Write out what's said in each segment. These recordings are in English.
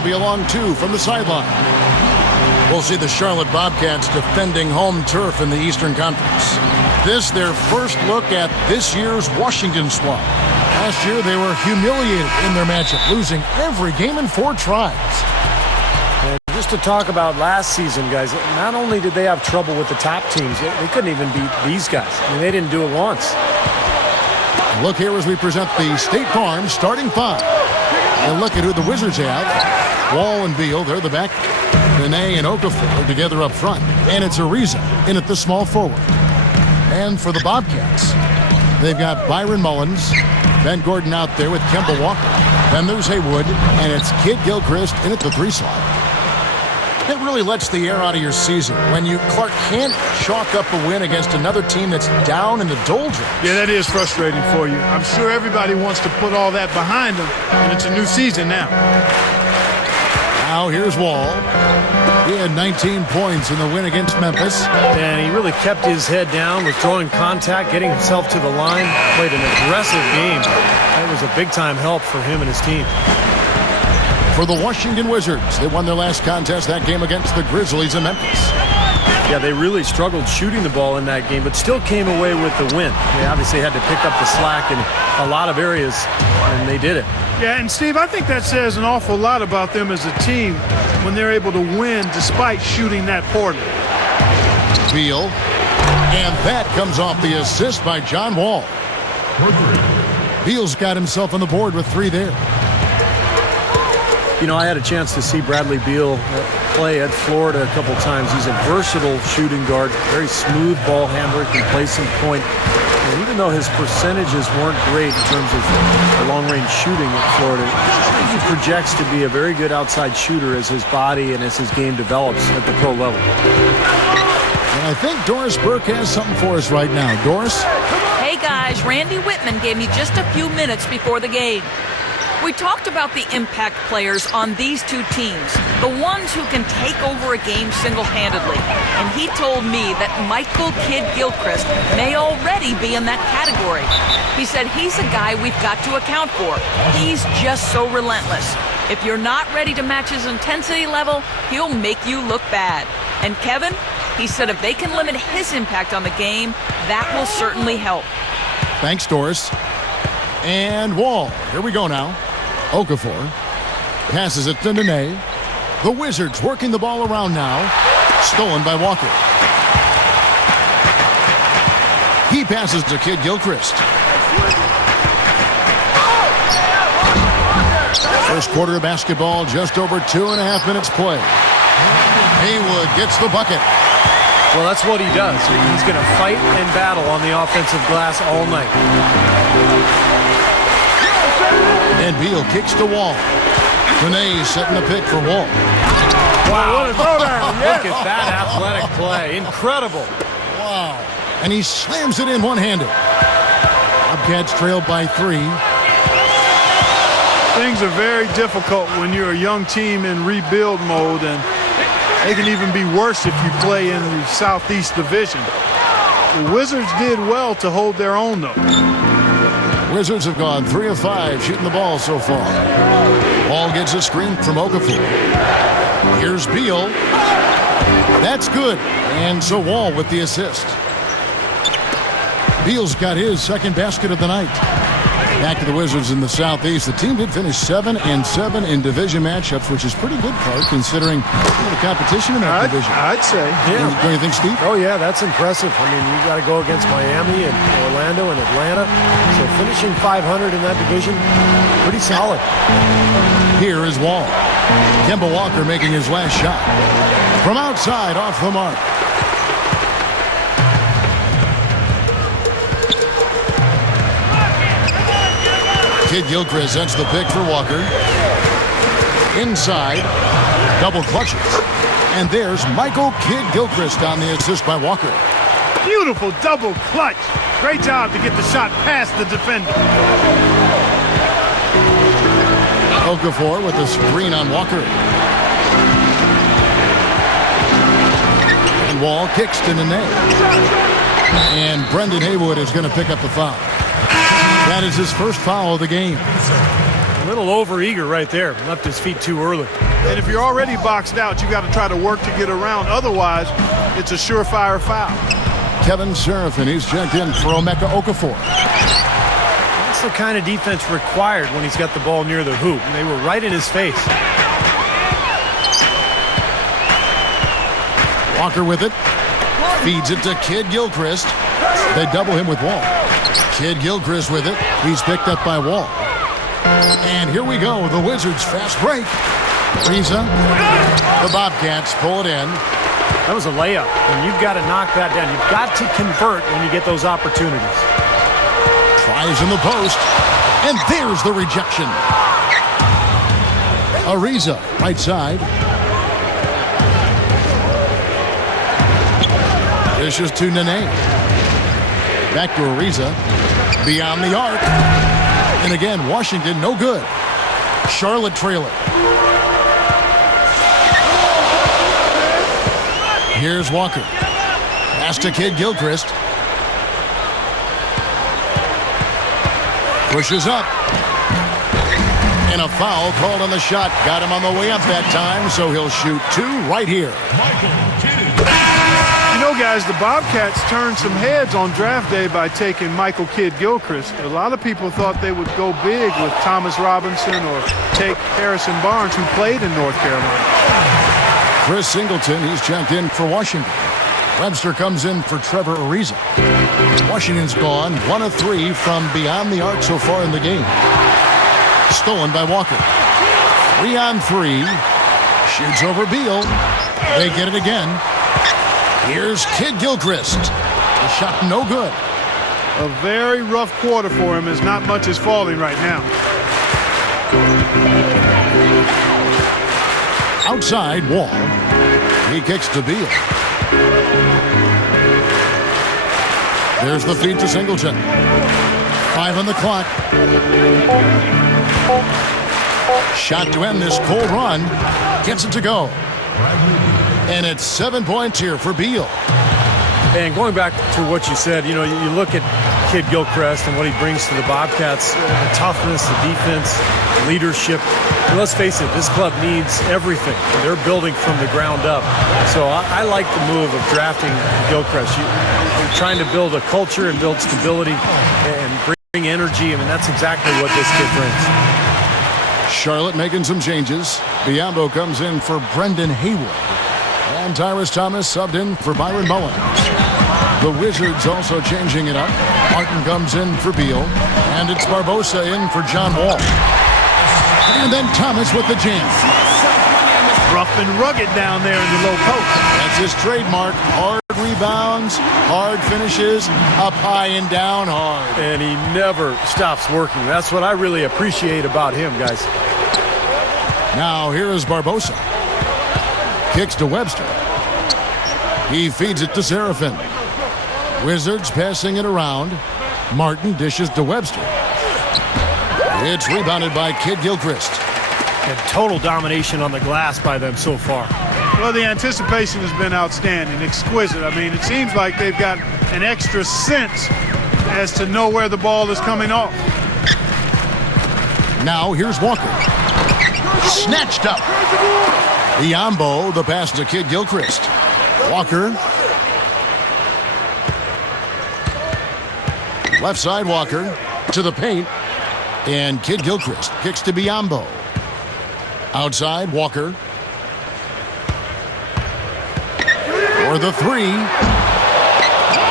will be along two from the sideline. We'll see the Charlotte Bobcats defending home turf in the Eastern Conference. This their first look at this year's Washington squad. Last year they were humiliated in their matchup, losing every game in 4 tries. And just to talk about last season, guys, not only did they have trouble with the top teams, they couldn't even beat these guys. I mean, they didn't do it once. Look here as we present the State Farm starting 5. And look at who the Wizards have. Wall and Beal, they're the back. Nene and Okafor together up front. And it's Ariza in at the small forward. And for the Bobcats, they've got Byron Mullins, Ben Gordon out there with Kemba Walker. Then there's Haywood, and it's Kid Gilchrist in at the 3 slot. It really lets the air out of your season when you, Clark, can't chalk up a win against another team that's down in the doldrums. Yeah, that is frustrating for you. I'm sure everybody wants to put all that behind them, and it's a new season now. Now here's Wall. He had 19 points in the win against Memphis. And he really kept his head down, was throwing contact, getting himself to the line, played an aggressive game. That was a big-time help for him and his team. For the Washington Wizards, they won their last contest, that game against the Grizzlies in Memphis. Yeah, they really struggled shooting the ball in that game, but still came away with the win. They obviously had to pick up the slack in a lot of areas, and they did it. Yeah, and Steve, I think that says an awful lot about them as a team when they're able to win despite shooting that poorly. Beal, and that comes off the assist by John Wall. Beal's got himself on the board with 3 there. You know, I had a chance to see Bradley Beal play at Florida a couple times. He's a versatile shooting guard, very smooth ball handler, can play some point. And even though his percentages weren't great in terms of the long-range shooting at Florida, I think he projects to be a very good outside shooter as his body and as his game develops at the pro level. And I think Doris Burke has something for us right now. Doris? Hey guys, Randy Whitman gave me just a few minutes before the game. We talked about the impact players on these two teams, the ones who can take over a game single-handedly. And he told me that Michael Kidd Gilchrist may already be in that category. He said he's a guy we've got to account for. He's just so relentless. If you're not ready to match his intensity level, he'll make you look bad. And Kevin, he said if they can limit his impact on the game, that will certainly help. Thanks, Doris. And Wall. Here we go now. Okafor passes it to Nene. The Wizards working the ball around now. Stolen by Walker. He passes to Kid Gilchrist. First quarter of basketball, just over 2.5 minutes play. Haywood gets the bucket. Well, that's what he does. He's going to fight and battle on the offensive glass all night. And Beal kicks the Wall. Nene setting the pick for Wall. Wow, what a throwdown. Look at that athletic play. Incredible. Wow. And he slams it in one-handed. Bobcats trailed by 3. Things are very difficult when you're a young team in rebuild mode, and they can even be worse if you play in the Southeast Division. The Wizards did well to hold their own, though. Wizards have gone 3 of 5 shooting the ball so far. Wall gets a screen from Okafor. Here's Beal. That's good. And so Wall with the assist. Beal's got his second basket of the night. Back to the Wizards in the Southeast. The team did finish 7-7 in division matchups, which is pretty good, Clark, considering the competition in that division. I'd say. Yeah. Don't you think, Steve? Oh, yeah, that's impressive. I mean, you got to go against Miami and Orlando and Atlanta. So finishing 500 in that division, pretty solid. Here is Wall. Kemba Walker making his last shot. From outside, off the mark. Kid Gilchrist sends the pick for Walker. Inside, double clutches. And there's Michael Kidd Gilchrist on the assist by Walker. Beautiful double clutch. Great job to get the shot past the defender. Okafor with the screen on Walker. And Wall kicks to Nene. And Brendan Haywood is going to pick up the foul. That is his first foul of the game. A little overeager right there. Left his feet too early. And if you're already boxed out, you got to try to work to get around. Otherwise, it's a surefire foul. Kevin Seraphin, he's checked in for Emeka Okafor. That's the kind of defense required when he's got the ball near the hoop. And they were right in his face. Walker with it. Feeds it to Kid Gilchrist. They double him with Wall. Kid Gilchrist with it. He's picked up by Wall. And here we go. The Wizards fast break. Riza. The Bobcats pull it in. That was a layup, and you've got to knock that down. You've got to convert when you get those opportunities. Tries in the post, and there's the rejection. Ariza, right side. Dishes to Nene. Back to Ariza. Beyond the arc. And again, Washington, no good. Charlotte trail it. Here's Walker. Pass to Kid Gilchrist. Pushes up. And a foul called on the shot. Got him on the way up that time, so he'll shoot two right here. You know, guys, the Bobcats turned some heads on draft day by taking Michael Kidd Gilchrist. A lot of people thought they would go big with Thomas Robinson or take Harrison Barnes, who played in North Carolina. Chris Singleton, he's checked in for Washington. Webster comes in for Trevor Ariza. Washington's gone 1 of 3 from beyond the arc so far in the game. Stolen by Walker. 3 on 3. Shoots over Beal. They get it again. Here's Kid Gilchrist. The shot no good. A very rough quarter for him as not much is falling right now. Outside, Wall. He kicks to Beal. There's the feed to Singleton. 5 on the clock. Shot to end this cold run. Gets it to go. And it's 7 points here for Beal. And going back to what you said, you know, you look at Kid Gilchrist and what he brings to the Bobcats, the toughness, the defense, leadership. And let's face it, this club needs everything. They're building from the ground up. So I like the move of drafting Gilchrist. You're trying to build a culture and build stability and bring energy. I mean, that's exactly what this kid brings. Charlotte making some changes. Biombo comes in for Brendan Haywood. And Tyrus Thomas subbed in for Byron Mullins. The Wizards also changing it up. Martin comes in for Beal. And it's Barbosa in for John Wall. And then Thomas with the jam. Rough and rugged down there in the low post. That's his trademark. Hard rebounds, hard finishes, up high and down hard. And he never stops working. That's what I really appreciate about him, guys. Now here is Barbosa. Kicks to Webster. He feeds it to Seraphin. Wizards passing it around. Martin dishes to Webster. It's rebounded by Kid Gilchrist. And total domination on the glass by them so far. Well, the anticipation has been outstanding, exquisite. I mean, it seems like they've got an extra sense as to know where the ball is coming off. Now here's Walker. Snatched up. Biombo, the pass to Kid Gilchrist. Walker. Left side Walker to the paint. And Kid Gilchrist kicks to Biombo. Outside Walker. For the 3.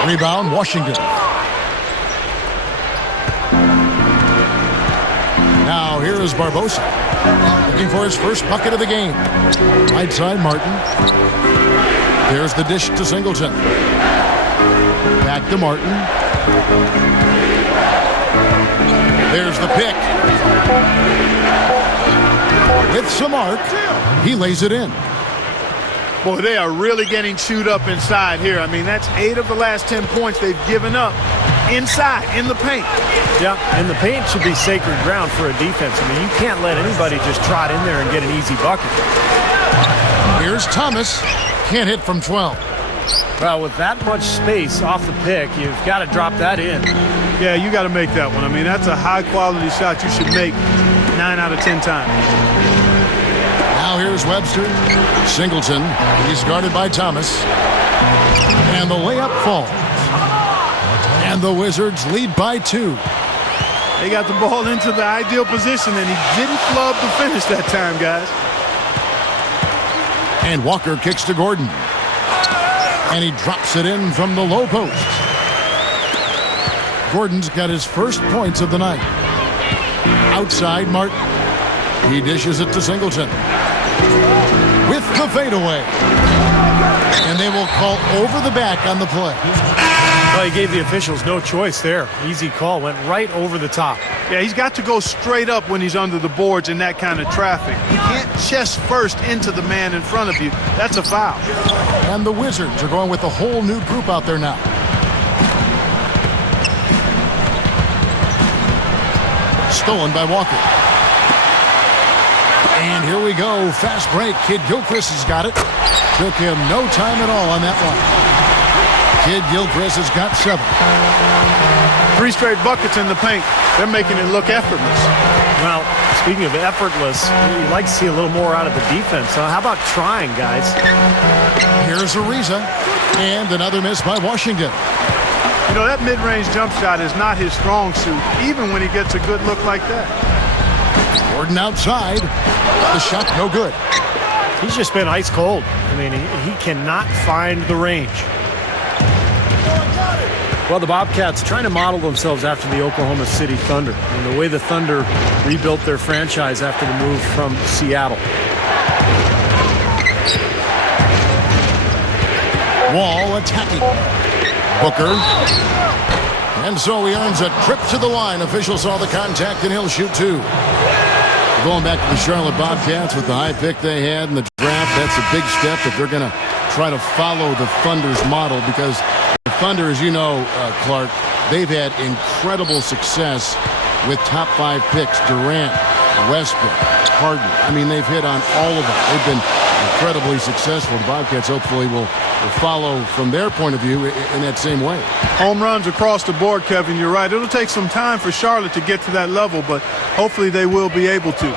Rebound Washington. Now here is Barbosa. Looking for his first bucket of the game. Right side Martin. There's the dish to Singleton. Back to Martin. There's the pick. With some arc, he lays it in. Boy, they are really getting chewed up inside here. I mean, that's 8 of the last 10 points they've given up inside, in the paint. Yeah, and the paint should be sacred ground for a defense. I mean, you can't let anybody just trot in there and get an easy bucket. Here's Thomas. Can't hit from 12. Well, with that much space off the pick, you've got to drop that in. Yeah, you got to make that one. I mean, that's a high-quality shot you should make 9 out of 10 times. Now here's Webster. Singleton. He's guarded by Thomas. And the layup falls. And the Wizards lead by 2. They got the ball into the ideal position, and he didn't flub the finish that time, guys. And Walker kicks to Gordon. And he drops it in from the low post. Gordon's got his first points of the night. Outside Martin. He dishes it to Singleton. With the fadeaway. And they will call over the back on the play. Well, he gave the officials no choice there. Easy call. Went right over the top. Yeah, he's got to go straight up when he's under the boards in that kind of traffic. You can't chest first into the man in front of you. That's a foul. And the Wizards are going with a whole new group out there now. Stolen by Walker. And here we go. Fast break. Kid Gilchrist has got it. Took him no time at all on that one. Kid Gilchrist has got 7. 3 straight buckets in the paint. They're making it look effortless. Well, speaking of effortless, you'd like to see a little more out of the defense. So how about trying, guys? Here's Ariza. And another miss by Washington. You know, that mid-range jump shot is not his strong suit, even when he gets a good look like that. Gordon outside. The shot no good. He's just been ice cold. I mean, he cannot find the range. Well, the Bobcats trying to model themselves after the Oklahoma City Thunder and the way the Thunder rebuilt their franchise after the move from Seattle. Wall attacking. Booker. And so he earns a trip to the line. Official saw the contact and he'll shoot 2. Going back to the Charlotte Bobcats with the high pick they had in the draft, that's a big step if they're going to try to follow the Thunder's model, because the Thunder, as you know, Clark, they've had incredible success with top 5 picks. Durant, Westbrook, Harden. I mean, they've hit on all of them. They've been incredibly successful. The Bobcats hopefully will follow from their point of view in that same way. Home runs across the board, Kevin. You're right. It'll take some time for Charlotte to get to that level, but hopefully they will be able to.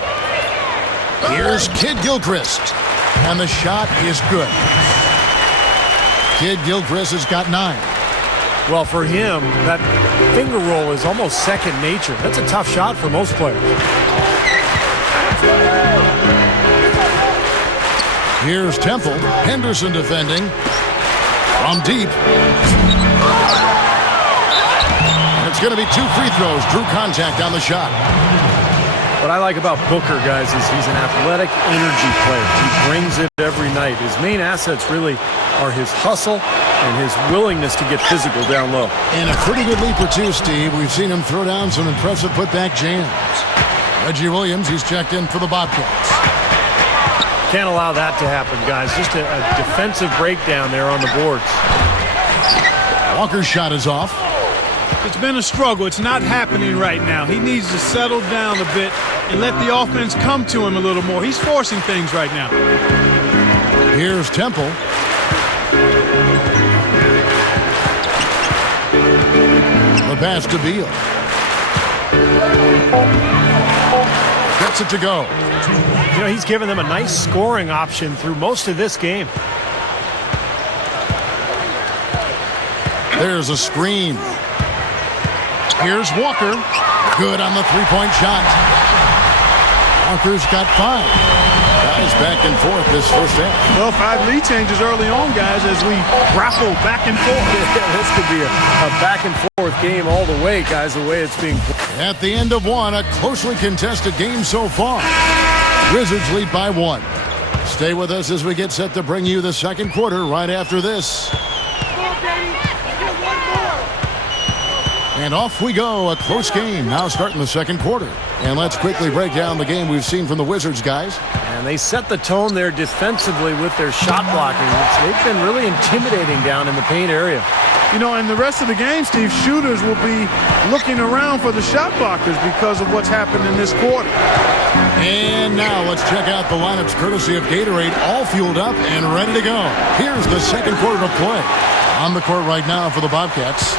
Here's Kid Gilchrist. And the shot is good. Kid Gilchrist has got 9. Well, for him, that finger roll is almost second nature. That's a tough shot for most players. Here's Temple. Henderson defending. From deep. And it's going to be 2 free throws. Drew contact on the shot. What I like about Booker, guys, is he's an athletic energy player. He brings it every night. His main assets really are his hustle and his willingness to get physical down low. And a pretty good leaper, too, Steve. We've seen him throw down some impressive putback jams. Reggie Williams, he's checked in for the Bobcats. Can't allow that to happen, guys. Just a defensive breakdown there on the boards. Walker's shot is off. It's been a struggle. It's not happening right now. He needs to settle down a bit and let the offense come to him a little more. He's forcing things right now. Here's Temple. The pass to Beal. Gets it to go. You know, he's given them a nice scoring option through most of this game. There's a screen. Here's Walker. Good on the three-point shot. Walker's got 5. Guys back and forth this first half. Well, 5 lead changes early on, guys, as we grapple back and forth. This could be a back and forth game all the way, guys, the way it's being played. At the end of 1, a closely contested game so far. Wizards lead by 1. Stay with us as we get set to bring you the second quarter right after this. And off we go. A close game now starting the second quarter. And let's quickly break down the game we've seen from the Wizards, guys. And they set the tone there defensively with their shot blocking. They've been really intimidating down in the paint area. You know, in the rest of the game, Steve, shooters will be looking around for the shot blockers because of what's happened in this quarter. And now let's check out the lineups courtesy of Gatorade, all fueled up and ready to go. Here's the second quarter of play On the court right now for the Bobcats,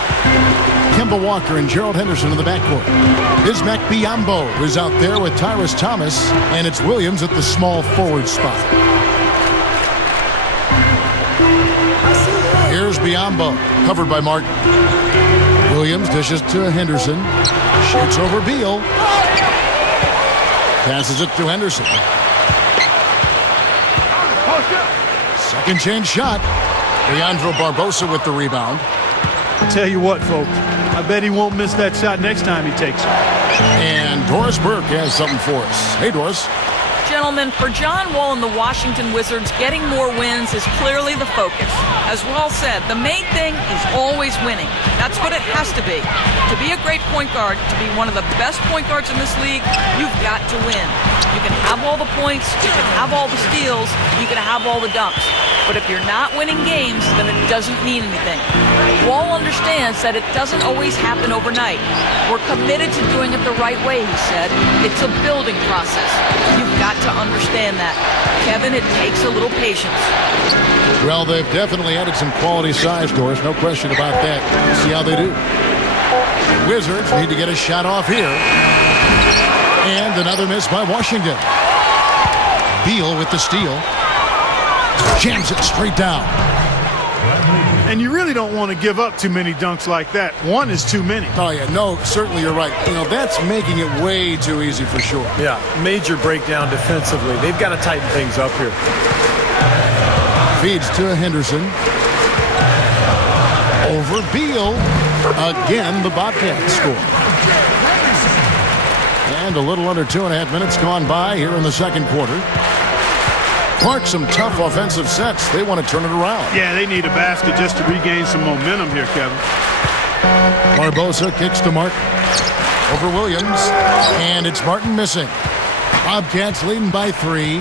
Kemba Walker and Gerald Henderson in the backcourt. Bismack Biyombo is out there with Tyrus Thomas, and it's Williams at the small forward spot. Here's Biyombo, covered by Martin. Williams dishes to Henderson. Shoots over Beal. Passes it to Henderson. Second chance shot. Leandro Barbosa with the rebound. I'll tell you what, folks. I bet he won't miss that shot next time he takes it. And Doris Burke has something for us. Hey, Doris. Gentlemen, for John Wall and the Washington Wizards, getting more wins is clearly the focus. As Wall said, the main thing is always winning. That's what it has to be. To be a great point guard, to be one of the best point guards in this league, you've got to win. You can have all the points, you can have all the steals, you can have all the dunks. But if you're not winning games, then it doesn't mean anything. Wall understands that it doesn't always happen overnight. We're committed to doing it the right way, he said. It's a building process. You've got to understand that. Kevin, it takes a little patience. Well, they've definitely added some quality size, Doris. No question about that. See how they do. Wizards need to get a shot off here. And another miss by Washington. Beal with the steal. Jams it straight down. And you really don't want to give up too many dunks like that. One is too many. Oh, yeah. No, certainly you're right. You know, that's making it way too easy for sure. Yeah, major breakdown defensively. They've got to tighten things up here. Feeds to Henderson. Over Beal. Again, the Bobcats score. And a little under 2.5 minutes gone by here in the second quarter. Clark, some tough offensive sets. They want to turn it around. Yeah, they need a basket just to regain some momentum here, Kevin. Barbosa kicks to Martin. Over Williams. And it's Martin missing. Bobcats leading by 3.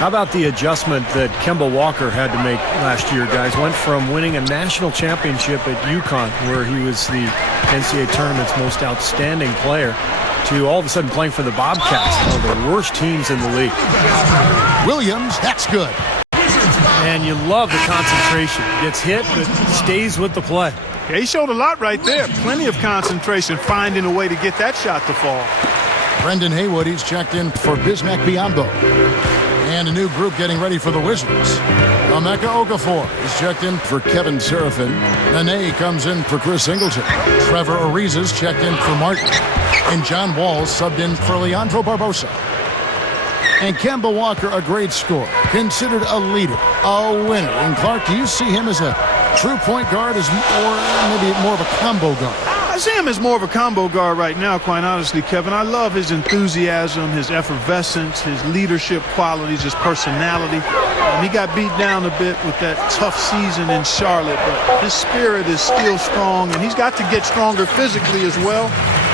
How about the adjustment that Kemba Walker had to make last year, guys? Went from winning a national championship at UConn, where he was the NCAA tournament's most outstanding player, to all of a sudden playing for the Bobcats, one of the worst teams in the league. Williams, that's good. And you love the concentration. Gets hit, but stays with the play. Yeah, he showed a lot right there. Plenty of concentration, finding a way to get that shot to fall. Brendan Haywood, he's checked in for Bismack Biyombo. And a new group getting ready for the Wizards. Emeka Okafor is checked in for Kevin Serafin. Nene comes in for Chris Singleton. Trevor Ariza's checked in for Martin. And John Wall subbed in for Leandro Barbosa. And Kemba Walker, a great scorer, considered a leader, a winner. And Clark, do you see him as a true point guard, as or maybe more of a combo guard? I see him as more of a combo guard right now, quite honestly, Kevin. I love his enthusiasm, his effervescence, his leadership qualities, his personality. He got beat down a bit with that tough season in Charlotte, but his spirit is still strong, and he's got to get stronger physically as well.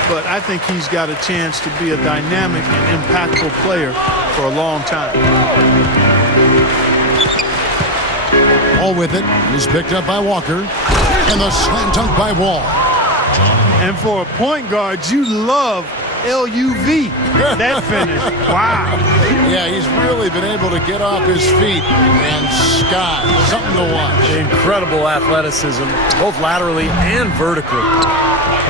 But I think he's got a chance to be a dynamic and impactful player for a long time. All with it is picked up by Walker, and the slam dunk by Wall. And for a point guard, you love LUV, that finish. Wow. Yeah, he's really been able to get off his feet and sky. Something to watch. Incredible athleticism, both laterally and vertically.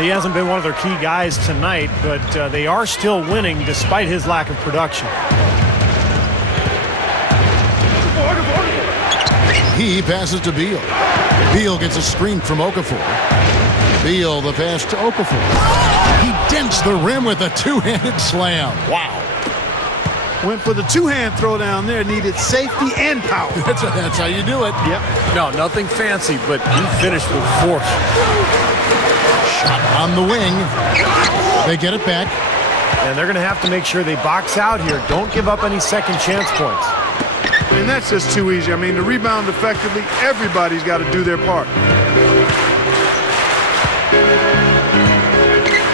He hasn't been one of their key guys tonight, but they are still winning despite his lack of production. He passes to Beal. Beal gets a screen from Okafor. Beal, the pass to Okafor. He dents the rim with a two-handed slam. Wow. Went for the two-hand throw down there. Needed safety and power. That's how you do it. Yep. No, nothing fancy, but he finished with force. Shot on the wing. They get it back. And they're going to have to make sure they box out here. Don't give up any second chance points. And that's just too easy. I mean, to rebound effectively, everybody's got to do their part.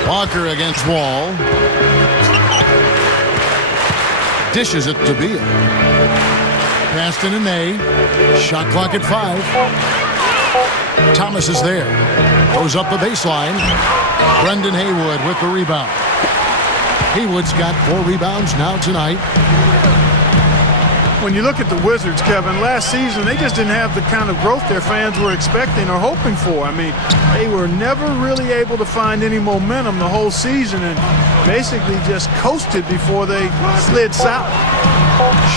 Walker against Wall. Dishes it to Beal. Pass to Nene. Shot clock at 5. Thomas is there. Goes up the baseline. Brendan Haywood with the rebound. Haywood's got 4 rebounds now tonight. When you look at the Wizards, Kevin, last season they just didn't have the kind of growth their fans were expecting or hoping for. I mean, they were never really able to find any momentum the whole season and basically just coasted before they slid south.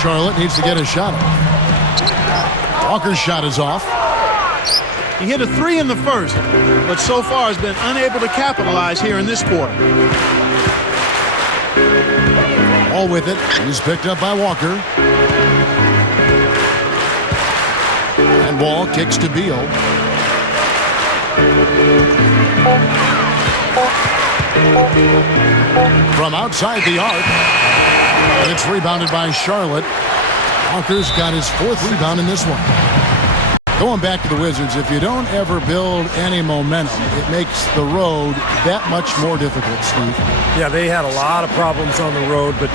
Charlotte needs to get a shot off. Walker's shot is off. He hit a 3 in the first, but so far has been unable to capitalize here in this quarter. All with it. He's picked up by Walker. And Wall kicks to Beal. From outside the arc. And it's rebounded by Charlotte. Walker's got his 4th rebound in this one. Going back to the Wizards, if you don't ever build any momentum, it makes the road that much more difficult, Steve. Yeah, they had a lot of problems on the road, but,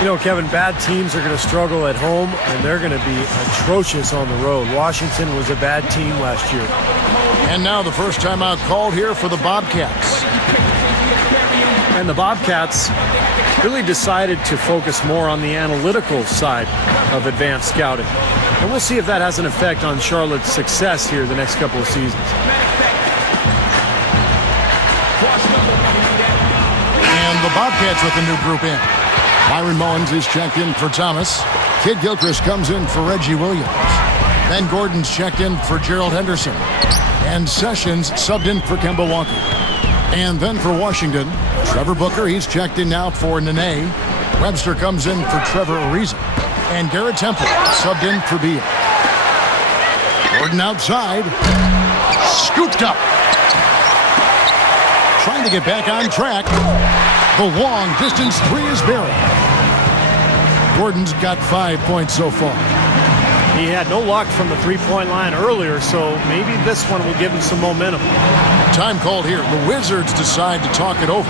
you know, Kevin, bad teams are going to struggle at home, and they're going to be atrocious on the road. Washington was a bad team last year. And now the first timeout called here for the Bobcats. And the Bobcats really decided to focus more on the analytical side of advanced scouting. And we'll see if that has an effect on Charlotte's success here the next couple of seasons. And the Bobcats with a new group in. Byron Mullins is checked in for Thomas. Kid Gilchrist comes in for Reggie Williams. Ben Gordon's checked in for Gerald Henderson. And Sessions subbed in for Kemba Walker. And then for Washington, Trevor Booker, he's checked in now for Nene. Webster comes in for Trevor Ariza. And Garrett Temple subbed in for Beal. Gordon outside. Scooped up. Trying to get back on track. The long distance 3 is buried. Gordon's got 5 points so far. He had no luck from the three-point line earlier, so maybe this one will give him some momentum. Time called here. The Wizards decide to talk it over.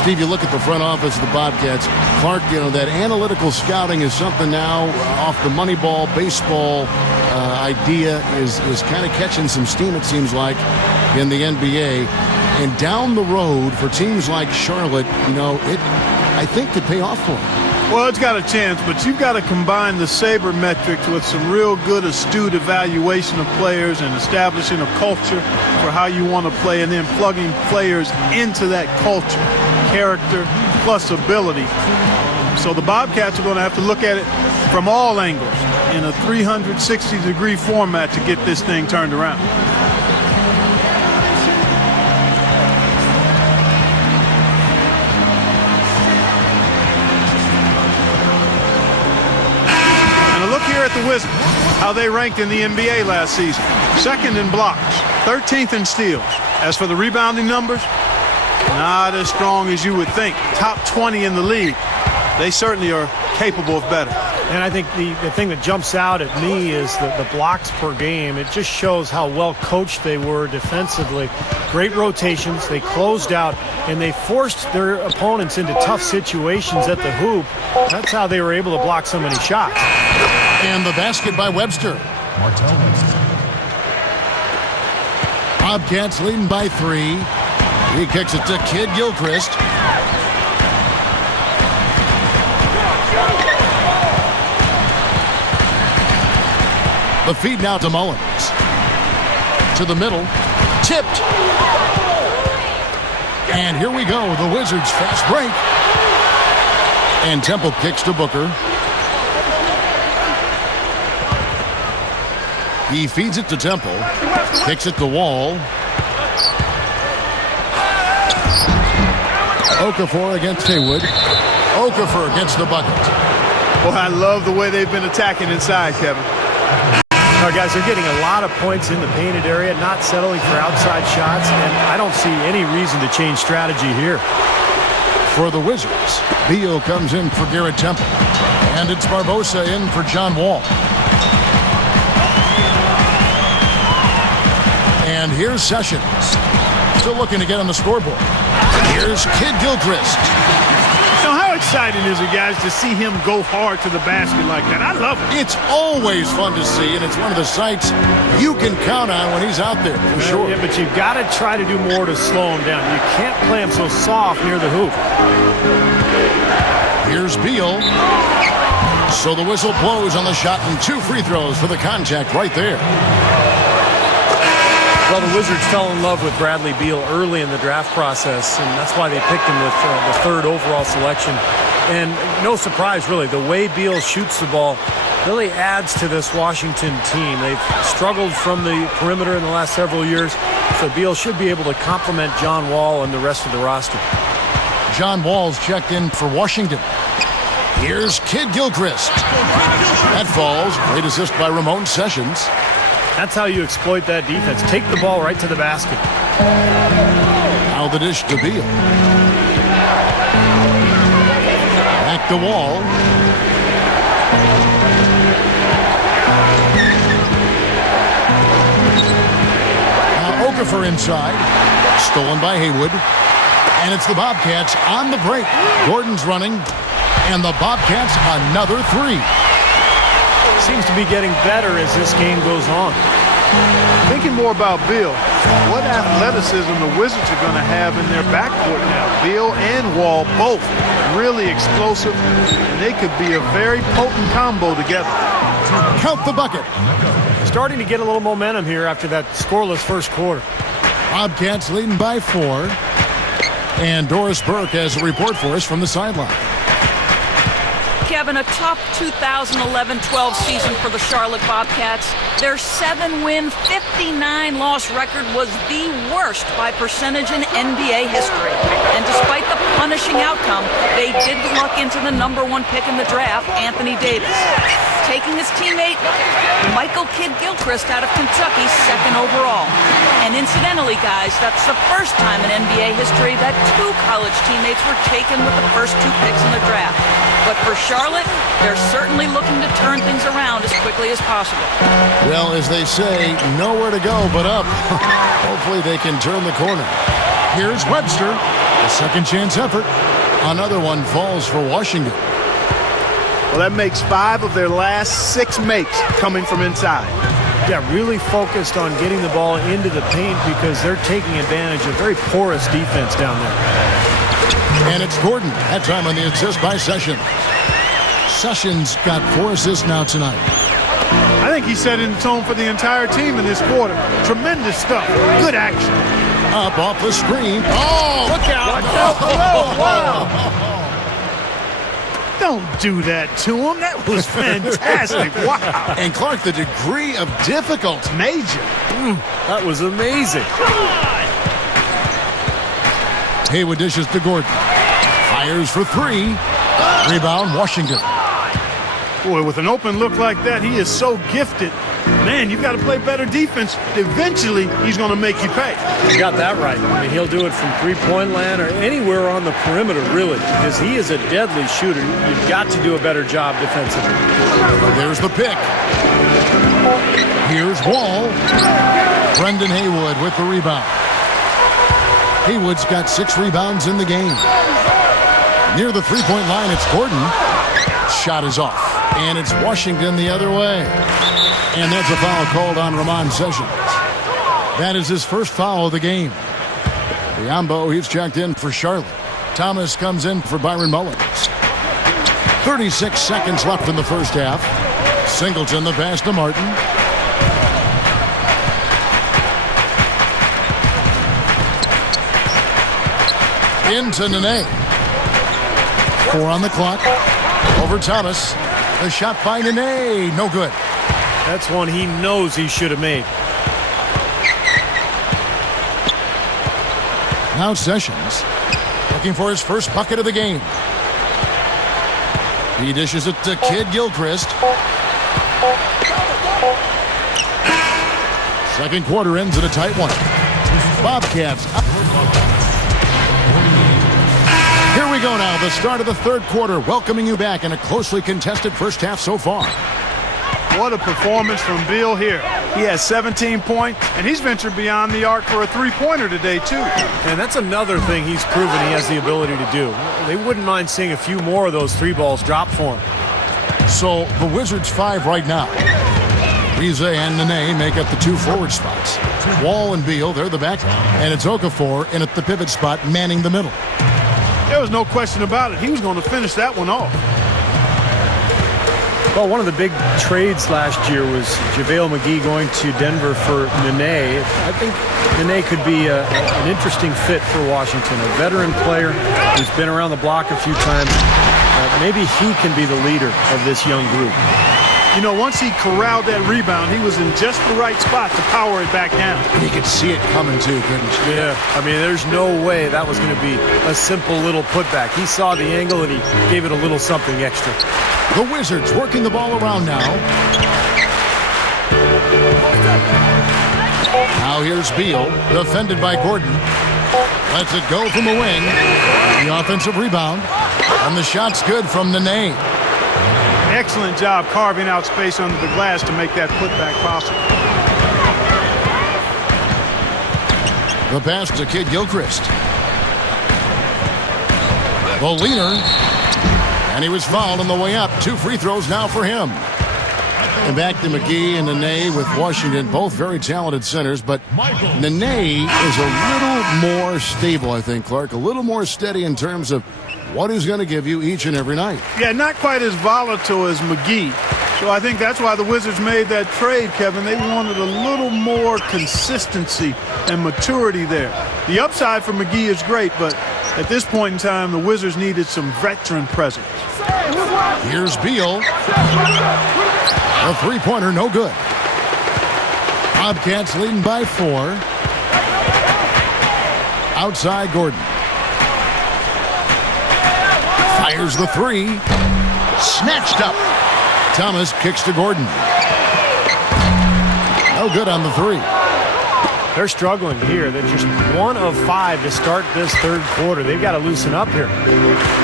Steve, you look at the front office of the Bobcats. Clark, you know, that analytical scouting is something now off the Moneyball baseball idea is kind of catching some steam, it seems like, in the NBA. And down the road for teams like Charlotte, you know, I think could pay off for them. Well, it's got a chance, but you've got to combine the Sabre metrics with some real good, astute evaluation of players and establishing a culture for how you want to play and then plugging players into that culture, character plus ability. So the Bobcats are going to have to look at it from all angles in a 360-degree format to get this thing turned around. At the Wizards, how they ranked in the NBA last season. 2nd in blocks, 13th in steals. As for the rebounding numbers, not as strong as you would think. Top 20 in the league. They certainly are capable of better. And I think the thing that jumps out at me is the blocks per game. It just shows how well coached they were defensively. Great rotations. They closed out, and they forced their opponents into tough situations at the hoop. That's how they were able to block so many shots. And the basket by Webster. Bobcats leading by 3. He kicks it to Kid Gilchrist. The feed now to Mullins. To the middle. Tipped. And here we go. The Wizards fast break. And Temple kicks to Booker. He feeds it to Temple. Kicks it to Wall. Okafor against Haywood. Okafor gets the bucket. Well, I love the way they've been attacking inside, Kevin. All right, guys, they're getting a lot of points in the painted area, not settling for outside shots, and I don't see any reason to change strategy here. For the Wizards, Beal comes in for Garrett Temple. And it's Barbosa in for John Wall. And here's Sessions. Still looking to get on the scoreboard. Here's Kid Gilchrist. Now, how exciting is it, guys, to see him go hard to the basket like that? I love it. It's always fun to see, and it's one of the sights you can count on when he's out there, for sure. Yeah, but you've got to try to do more to slow him down. You can't play him so soft near the hoop. Here's Beal. So the whistle blows on the shot and 2 free throws for the contact right there. Well, the Wizards fell in love with Bradley Beal early in the draft process, and that's why they picked him with the 3rd overall selection. And no surprise, really, the way Beal shoots the ball really adds to this Washington team. They've struggled from the perimeter in the last several years, so Beal should be able to complement John Wall and the rest of the roster. John Wall's checked in for Washington. Here's Kid Gilchrist. That falls. Great assist by Ramon Sessions. That's how you exploit that defense. Take the ball right to the basket. Now the dish to Beal. Back to Wall. Now Okafor inside. Stolen by Haywood. And it's the Bobcats on the break. Gordon's running. And the Bobcats another 3. Seems to be getting better as this game goes on. Thinking more about Beal, what athleticism the Wizards are going to have in their backcourt now. Beal and Wall both really explosive, and they could be a very potent combo together. Count the bucket. Starting to get a little momentum here after that scoreless first quarter. Bobcats leading by 4. And Doris Burke has a report for us from the sideline. Kevin, a tough 2011-12 season for the Charlotte Bobcats. Their 7-win, 59-loss record was the worst by percentage in NBA history. And despite the punishing outcome, they did luck into the #1 pick in the draft, Anthony Davis, taking his teammate Michael Kidd Gilchrist out of Kentucky 2nd overall. And incidentally, guys, that's the first time in NBA history that 2 college teammates were taken with the first 2 picks in the draft. But for Charlotte, they're certainly looking to turn things around as quickly as possible. Well, as they say, nowhere to go but up. Hopefully they can turn the corner. Here's Webster. A second chance effort. Another one falls for Washington. Well, that makes 5 of their last 6 makes coming from inside. Yeah, really focused on getting the ball into the paint because they're taking advantage of very porous defense down there. And it's Gordon. That time on the assist by Sessions. Sessions got 4 assists now tonight. I think he set in the tone for the entire team in this quarter. Tremendous stuff. Good action. Up off the screen. Oh, look out. Wow. Don't do that to him. That was fantastic. Wow. And Clark, the degree of difficulty. Major. That was amazing. Haywood dishes to Gordon. Fires for 3. Rebound, Washington. Boy, with an open look like that, he is so gifted. Man, you've got to play better defense. Eventually, he's going to make you pay. You got that right. I mean, he'll do it from three-point land or anywhere on the perimeter, really, because he is a deadly shooter. You've got to do a better job defensively. There's the pick. Here's Wall. Brendan Haywood with the rebound. Haywood's got 6 rebounds in the game. Near the three-point line, it's Gordon. Shot is off. And it's Washington the other way. And that's a foul called on Ramon Sessions. That is his first foul of the game. Biombo, he's checked in for Charlotte. Thomas comes in for Byron Mullins. 36 seconds left in the first half. Singleton the pass to Martin. Into Nene. 4 on the clock. Over Thomas. The shot by Nene. No good. That's one he knows he should have made. Now Sessions looking for his first bucket of the game. He dishes it to Kid Gilchrist. Second quarter ends in a tight one. Bobcats. Here we go now, the start of the third quarter, welcoming you back in a closely contested first half so far. What a performance from Beal here. He has 17 points, and he's ventured beyond the arc for a three-pointer today, too. And that's another thing he's proven he has the ability to do. They wouldn't mind seeing a few more of those 3 balls drop for him. So the Wizards 5 right now. Wizz and Nene make up the 2 forward spots. Wall and Beal, they're the back. And it's Okafor in at the pivot spot, manning the middle. There was no question about it. He was going to finish that one off. Well, one of the big trades last year was JaVale McGee going to Denver for Nene. I think Nene could be an interesting fit for Washington. A veteran player who's been around the block a few times. Maybe he can be the leader of this young group. You know, once he corralled that rebound, he was in just the right spot to power it back down. And he could see it coming too, couldn't you? Yeah, I mean, there's no way that was going to be a simple little putback. He saw the angle and he gave it a little something extra. The Wizards working the ball around now. Now here's Beal, defended by Gordon. Lets it go from the wing. The offensive rebound. And the shot's good from Nene. Excellent job carving out space under the glass to make that putback possible. The pass to Kid Gilchrist. The leaner. And he was fouled on the way up. 2 free throws now for him. And back to McGee and Nene with Washington, both very talented centers, but Nene is a little more stable, I think, Clark, a little more steady in terms of what he's going to give you each and every night. Yeah, not quite as volatile as McGee. So I think that's why the Wizards made that trade, Kevin. They wanted a little more consistency and maturity there. The upside for McGee is great, but at this point in time, the Wizards needed some veteran presence. Here's Beal. A three-pointer, no good. Bobcats leading by 4. Outside Gordon. Fires the 3. Snatched up. Thomas kicks to Gordon. No good on the 3. They're struggling here. They're just 1 of 5 to start this third quarter. They've got to loosen up here.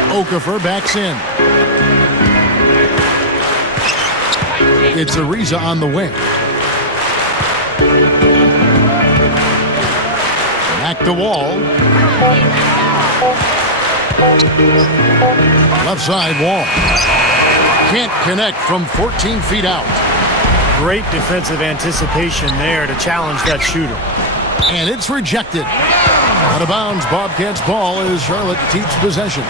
Okafor backs in. It's Ariza on the wing. Back to Wall. Left side, Wall. Can't connect from 14 feet out. Great defensive anticipation there to challenge that shooter. And it's rejected. Out of bounds, Bobcats ball as Charlotte keeps possession.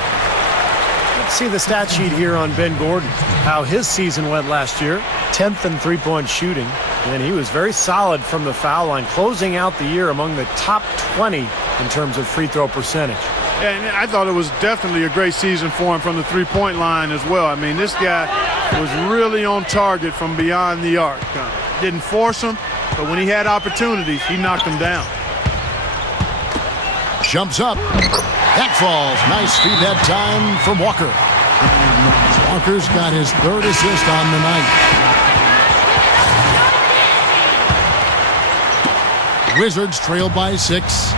Let's see the stat sheet here on Ben Gordon. How his season went last year. 10th in three-point shooting. And he was very solid from the foul line, closing out the year among the top 20 in terms of free throw percentage. And I thought it was definitely a great season for him from the three-point line as well. I mean, this guy was really on target from beyond the arc. Didn't force him, but when he had opportunities, he knocked them down. Jumps up. That falls. Nice feed that time from Walker. Walker's got his 3rd assist on the night. Wizards trail by 6.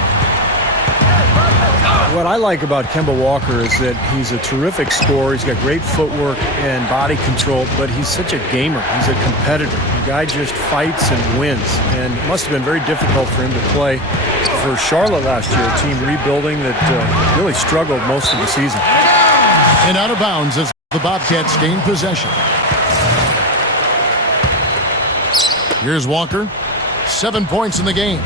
What I like about Kemba Walker is that he's a terrific scorer. He's got great footwork and body control, but he's such a gamer. He's a competitor. The guy just fights and wins, and it must have been very difficult for him to play for Charlotte last year, a team rebuilding that really struggled most of the season. And out of bounds as the Bobcats gain possession. Here's Walker. 7 points in the game.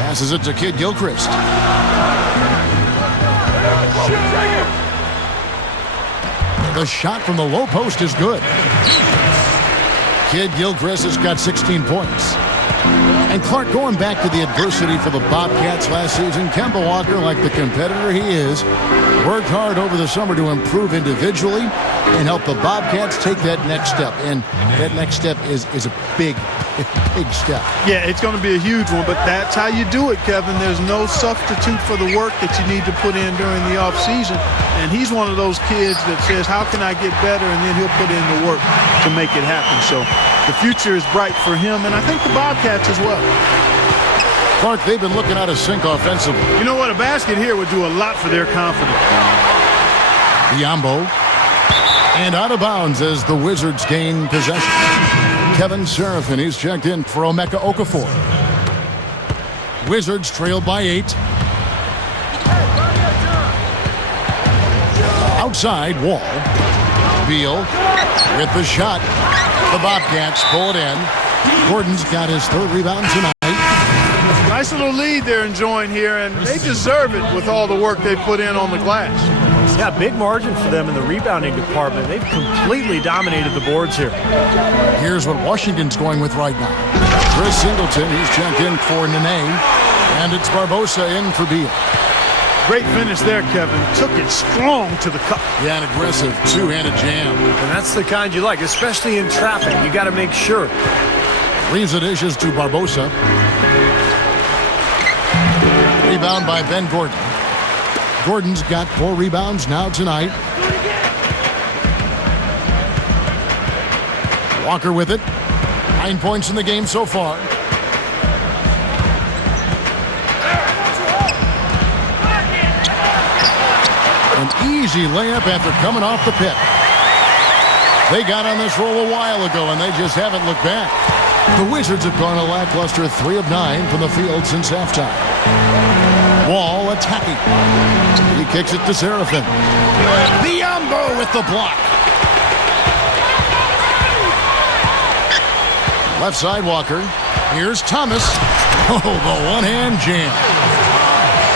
Passes it to Kid Gilchrist. The shot from the low post is good. Kid Gilchrist has got 16 points. And Clark, going back to the adversity for the Bobcats last season, Kemba Walker, like the competitor he is, worked hard over the summer to improve individually and help the Bobcats take that next step. And that next step is a big step. Yeah, it's going to be a huge one, but that's how you do it, Kevin. There's no substitute for the work that you need to put in during the offseason. And he's one of those kids that says, how can I get better? And then he'll put in the work to make it happen. So the future is bright for him, and I think the Bobcats as well. Clark, they've been looking out of sync offensively. You know what? A basket here would do a lot for their confidence. Biombo. And out of bounds as the Wizards gain possession. Kevin Serafin, he's checked in for Emeka Okafor. Wizards trail by 8. Outside, Wall. Beal with the shot. The Bobcats pull it in. Gordon's got his 3rd rebound tonight. I Nice little lead they're enjoying here, and they deserve it with all the work they put in on the glass. Yeah, big margin for them in the rebounding department. They've completely dominated the boards here. Here's what Washington's going with right now. Chris Singleton, he's checked in for Nene, and it's Barbosa in for Beal. Great finish there, Kevin. Took it strong to the cup. Yeah, an aggressive two-handed jam. And that's the kind you like, especially in traffic. You got to make sure. Leaves the dishes to Barbosa. Rebound by Ben Gordon. Gordon's got 4 rebounds now tonight. Walker with it. 9 points in the game so far. An easy layup after coming off the pick. They got on this roll a while ago, and they just haven't looked back. The Wizards have gone a lackluster 3 of 9 from the field since halftime. Wall attacking. He kicks it to Seraphin. Biombo with the block. Left side Walker. Here's Thomas. Oh, the one-hand jam.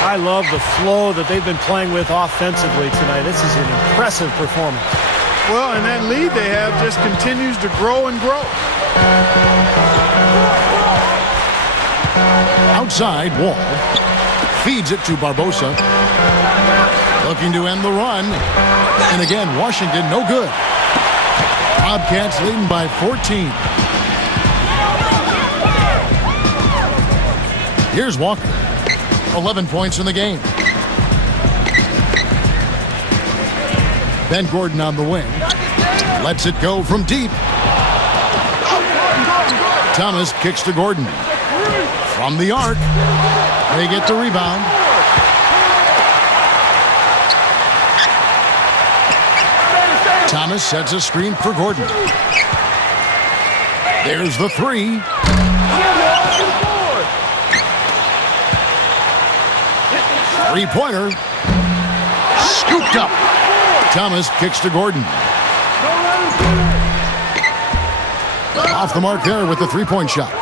I love the flow that they've been playing with offensively tonight. This is an impressive performance. Well, and that lead they have just continues to grow and grow. Outside, Wall feeds it to Barbosa. Looking to end the run. And again, Washington no good. Bobcats leading by 14. Here's Walker. 11 points in the game. Ben Gordon on the wing. Lets it go from deep. Thomas kicks to Gordon. From the arc. They get the rebound. Thomas sets a screen for Gordon. There's the 3. Three-pointer. Scooped up. Thomas kicks to Gordon. Off the mark there with the three-point shot.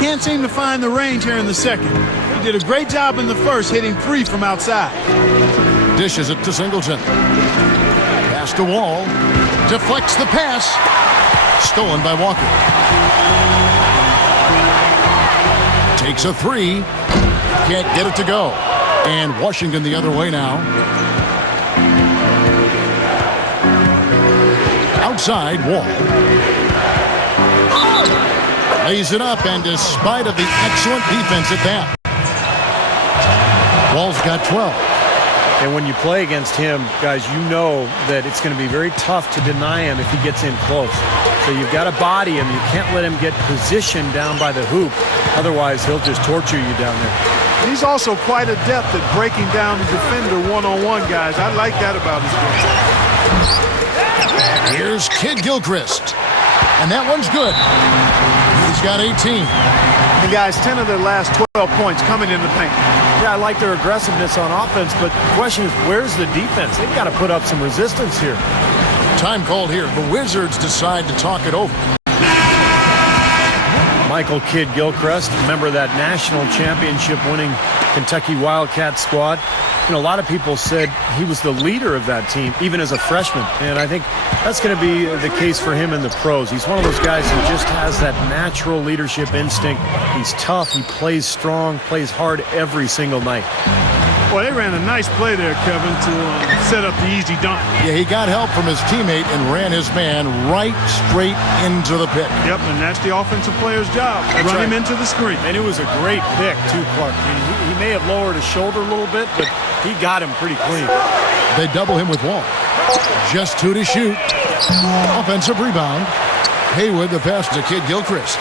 Can't seem to find the range here in the second. He did a great job in the first, hitting 3 from outside. Dishes it to Singleton. Pass to Wall. Deflects the pass. Stolen by Walker. Takes a 3. Can't get it to go. And Washington the other way now. Outside, Wall. Lays it up, and despite of the excellent defense at that, Wall's got 12. And when you play against him, guys, you know that it's going to be very tough to deny him if he gets in close. So you've got to body him. You can't let him get positioned down by the hoop. Otherwise, he'll just torture you down there. He's also quite adept at breaking down the defender one-on-one, guys. I like that about his game. Here's Kid Gilchrist. And that one's good. He's got 18. And guys, 10 of their last 12 points coming in the paint. Yeah, I like their aggressiveness on offense, but the question is, where's the defense? They've got to put up some resistance here. Time called here. The Wizards decide to talk it over. Michael Kidd Gilchrist, member of that national championship winning Kentucky Wildcat squad. You know, a lot of people said he was the leader of that team, even as a freshman. And I think that's going to be the case for him in the pros. He's one of those guys who just has that natural leadership instinct. He's tough. He plays strong, plays hard every single night. Well, they ran a nice play there, Kevin, to set up the easy dunk. Yeah, he got help from his teammate and ran his man right straight into the pick. Yep, and that's the offensive player's job. Run him into the screen. And it was a great pick, too, Clark. I mean, he may have lowered his shoulder a little bit, but he got him pretty clean. They double him with Wall. Just 2 to shoot. Offensive rebound. Haywood, the pass to Kid Gilchrist.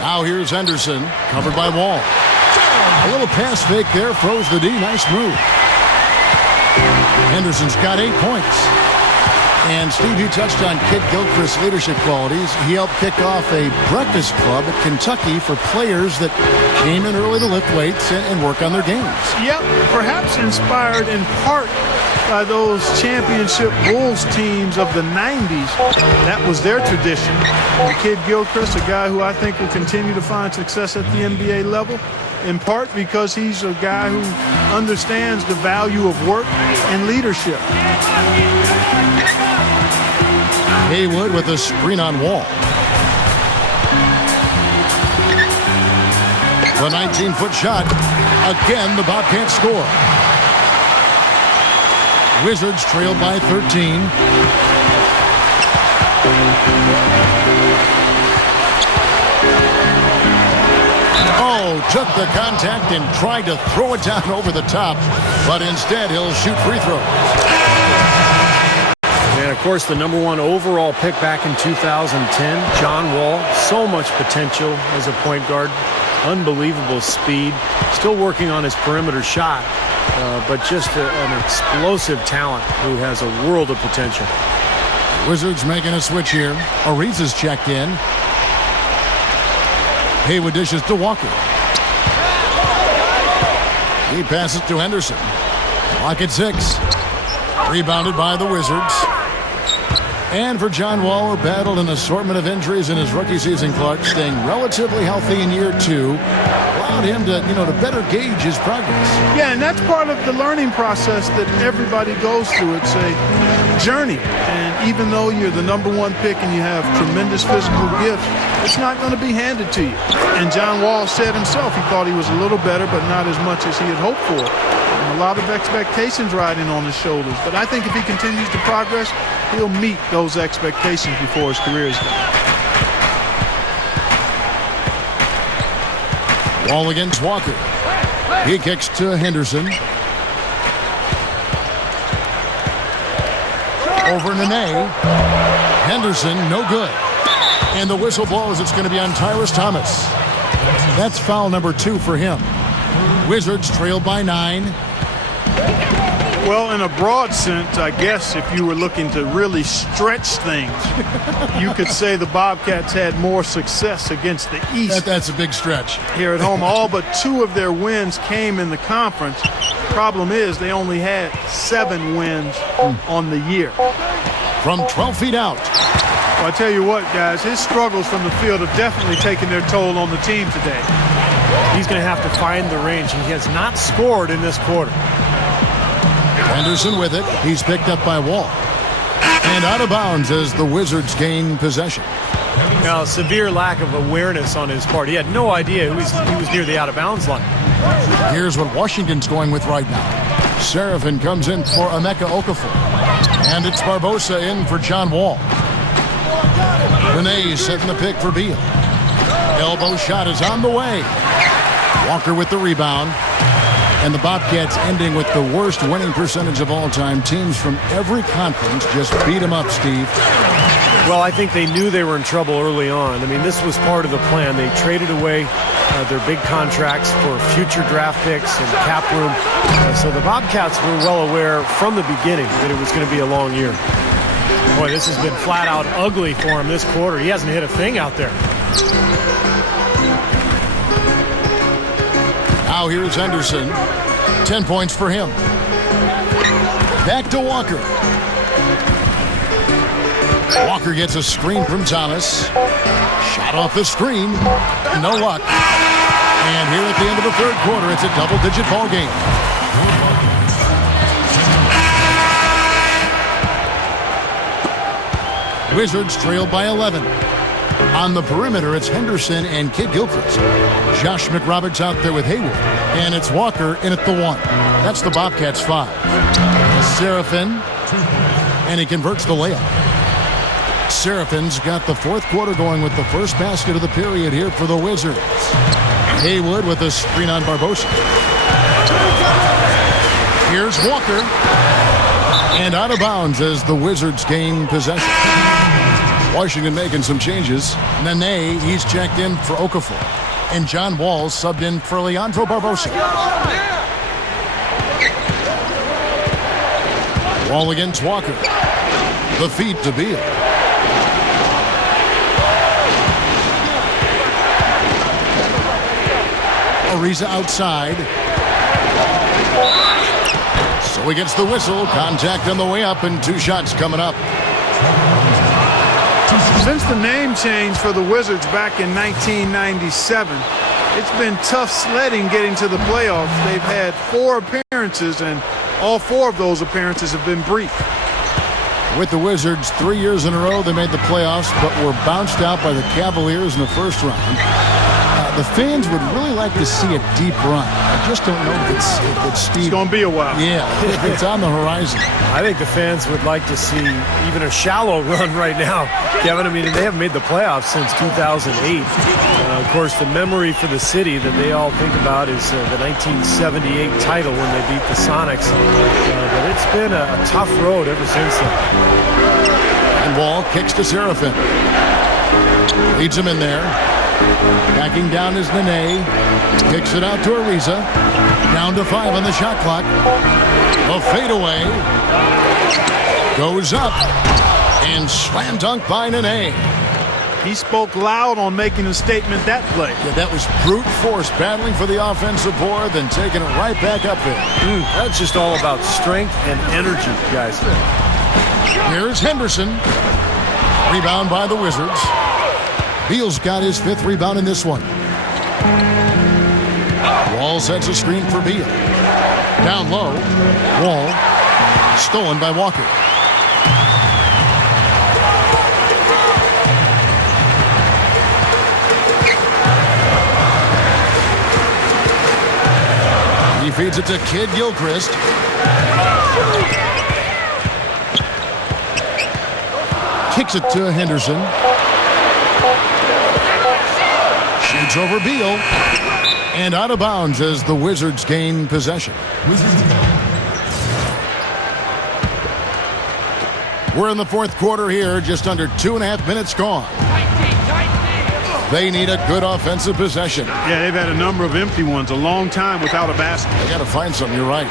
Now here's Henderson, covered by Wall. A little pass fake there, throws the D. Nice move. Henderson's got 8 points. And Steve, you touched on Kid Gilchrist's leadership qualities. He helped kick off a breakfast club at Kentucky for players that came in early to lift weights and work on their games. Yep, perhaps inspired in part by those championship Bulls teams of the 90s. That was their tradition. And Kid Gilchrist, a guy who I think will continue to find success at the NBA level, in part because he's a guy who understands the value of work and leadership. Haywood with a screen on Wall. The 19-foot shot. Again, the Bobcats score. Wizards trail by 13. Oh, took the contact and tried to throw it down over the top, but instead he'll shoot free throws. And, of course, the #1 overall pick back in 2010, John Wall. So much potential as a point guard. Unbelievable speed. Still working on his perimeter shot, but just an explosive talent who has a world of potential. Wizards making a switch here. Ariza's checked in. Haywood dishes to Walker. He passes to Henderson. Clock at 6. Rebounded by the Wizards. And for John Wall, who battled an assortment of injuries in his rookie season, Clark, staying relatively healthy in year 2, allowed him to, to better gauge his progress. Yeah, and that's part of the learning process that everybody goes through. It's a journey. And even though you're the #1 pick and you have tremendous physical gifts, it's not going to be handed to you. And John Wall said himself he thought he was a little better, but not as much as he had hoped for. And a lot of expectations riding on his shoulders. But I think if he continues to progress, he'll meet those expectations before his career is done. Wall against Walker. He kicks to Henderson. Over Nene. Henderson, no good. And the whistle blows. It's going to be on Tyrus Thomas. That's foul number 2 for him. Wizards trail by 9. Well, in a broad sense, I guess if you were looking to really stretch things, you could say the Bobcats had more success against the East. That's a big stretch. Here at home, all but 2 of their wins came in the conference. Problem is, they only had 7 wins on the year. From 12 feet out. Well, I tell you what, guys, his struggles from the field have definitely taken their toll on the team today. He's going to have to find the range. He has not scored in this quarter. Henderson with it. He's picked up by Wall. And out of bounds as the Wizards gain possession. Now, severe lack of awareness on his part. He had no idea he was near the out-of-bounds line. Here's what Washington's going with right now. Seraphin comes in for Emeka Okafor. And it's Barbosa in for John Wall. Benet setting the pick for Beal. Elbow shot is on the way. Walker with the rebound. And the Bobcats ending with the worst winning percentage of all time. Teams from every conference just beat them up, Steve. Well, I think they knew they were in trouble early on. I mean, this was part of the plan. They traded away their big contracts for future draft picks and cap room. So the Bobcats were well aware from the beginning that it was going to be a long year. Boy, this has been flat out ugly for him this quarter. He hasn't hit a thing out there. Now here's Henderson. 10 points for him. Back to Walker. Walker gets a screen from Thomas. Shot off the screen. No luck. And here at the end of the 3rd quarter, it's a double-digit ball game. Wizards trail by 11. On the perimeter, it's Henderson and Kid Gilchrist. Josh McRoberts out there with Haywood. And it's Walker in at the 1. That's the Bobcats' 5. Seraphin. And he converts the layup. Seraphin's got the 4th quarter going with the first basket of the period here for the Wizards. Haywood with a screen on Barbosa. Here's Walker. And out of bounds as the Wizards gain possession. Washington making some changes. Nene, he's checked in for Okafor. And John Wall subbed in for Leandro Barbosa. Wall against Walker. The feed to Beal. Ariza outside. So he gets the whistle. Contact on the way up and 2 shots coming up. Since the name change for the Wizards back in 1997, it's been tough sledding getting to the playoffs. They've had 4 appearances, and all 4 of those appearances have been brief. With the Wizards, 3 years in a row, they made the playoffs, but were bounced out by the Cavaliers in the first round. The fans would really like to see a deep run. I just don't know if it's Steve. It's going to be a while. Yeah, it's on the horizon. I think the fans would like to see even a shallow run right now. Kevin, I mean, they haven't made the playoffs since 2008. Of course, the memory for the city that they all think about is the 1978 title when they beat the Sonics. But it's been a tough road ever since then. And Wall kicks to Serafin. Leads him in there. Backing down is Nene. Kicks it out to Ariza. Down to 5 on the shot clock. A fadeaway. Goes up. And slam dunk by Nene. He spoke loud on making a statement that play. Yeah, that was brute force, battling for the offensive board, then taking it right back up there. That's just all about strength and energy, guys. Here's Henderson. Rebound by the Wizards. Beal's got his 5th rebound in this one. Wall sets a screen for Beal. Down low. Wall. Stolen by Walker. He feeds it to Kid Gilchrist. Kicks it to Henderson. Shoots over Beal. And out of bounds as the Wizards gain possession. We're in the 4th quarter here. Just under 2.5 minutes gone. They need a good offensive possession. Yeah, they've had a number of empty ones, a long time without a basket. They got to find something, you're right.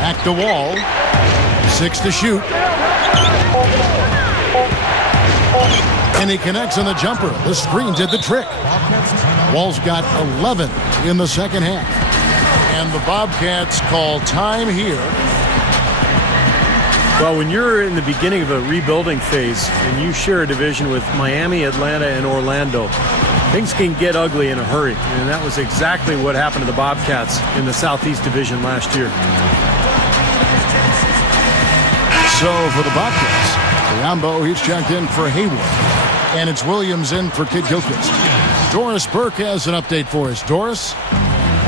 Back to Wall. 6 to shoot. And he connects on the jumper. The screen did the trick. Wall's got 11 in the second half. And the Bobcats call time here. Well, when you're in the beginning of a rebuilding phase and you share a division with Miami, Atlanta, and Orlando, things can get ugly in a hurry. And that was exactly what happened to the Bobcats in the Southeast Division last year. So for the Bobcats, Rambo, he's checked in for Hayward. And it's Williams in for Kid Gilchrist. Doris Burke has an update for us. Doris?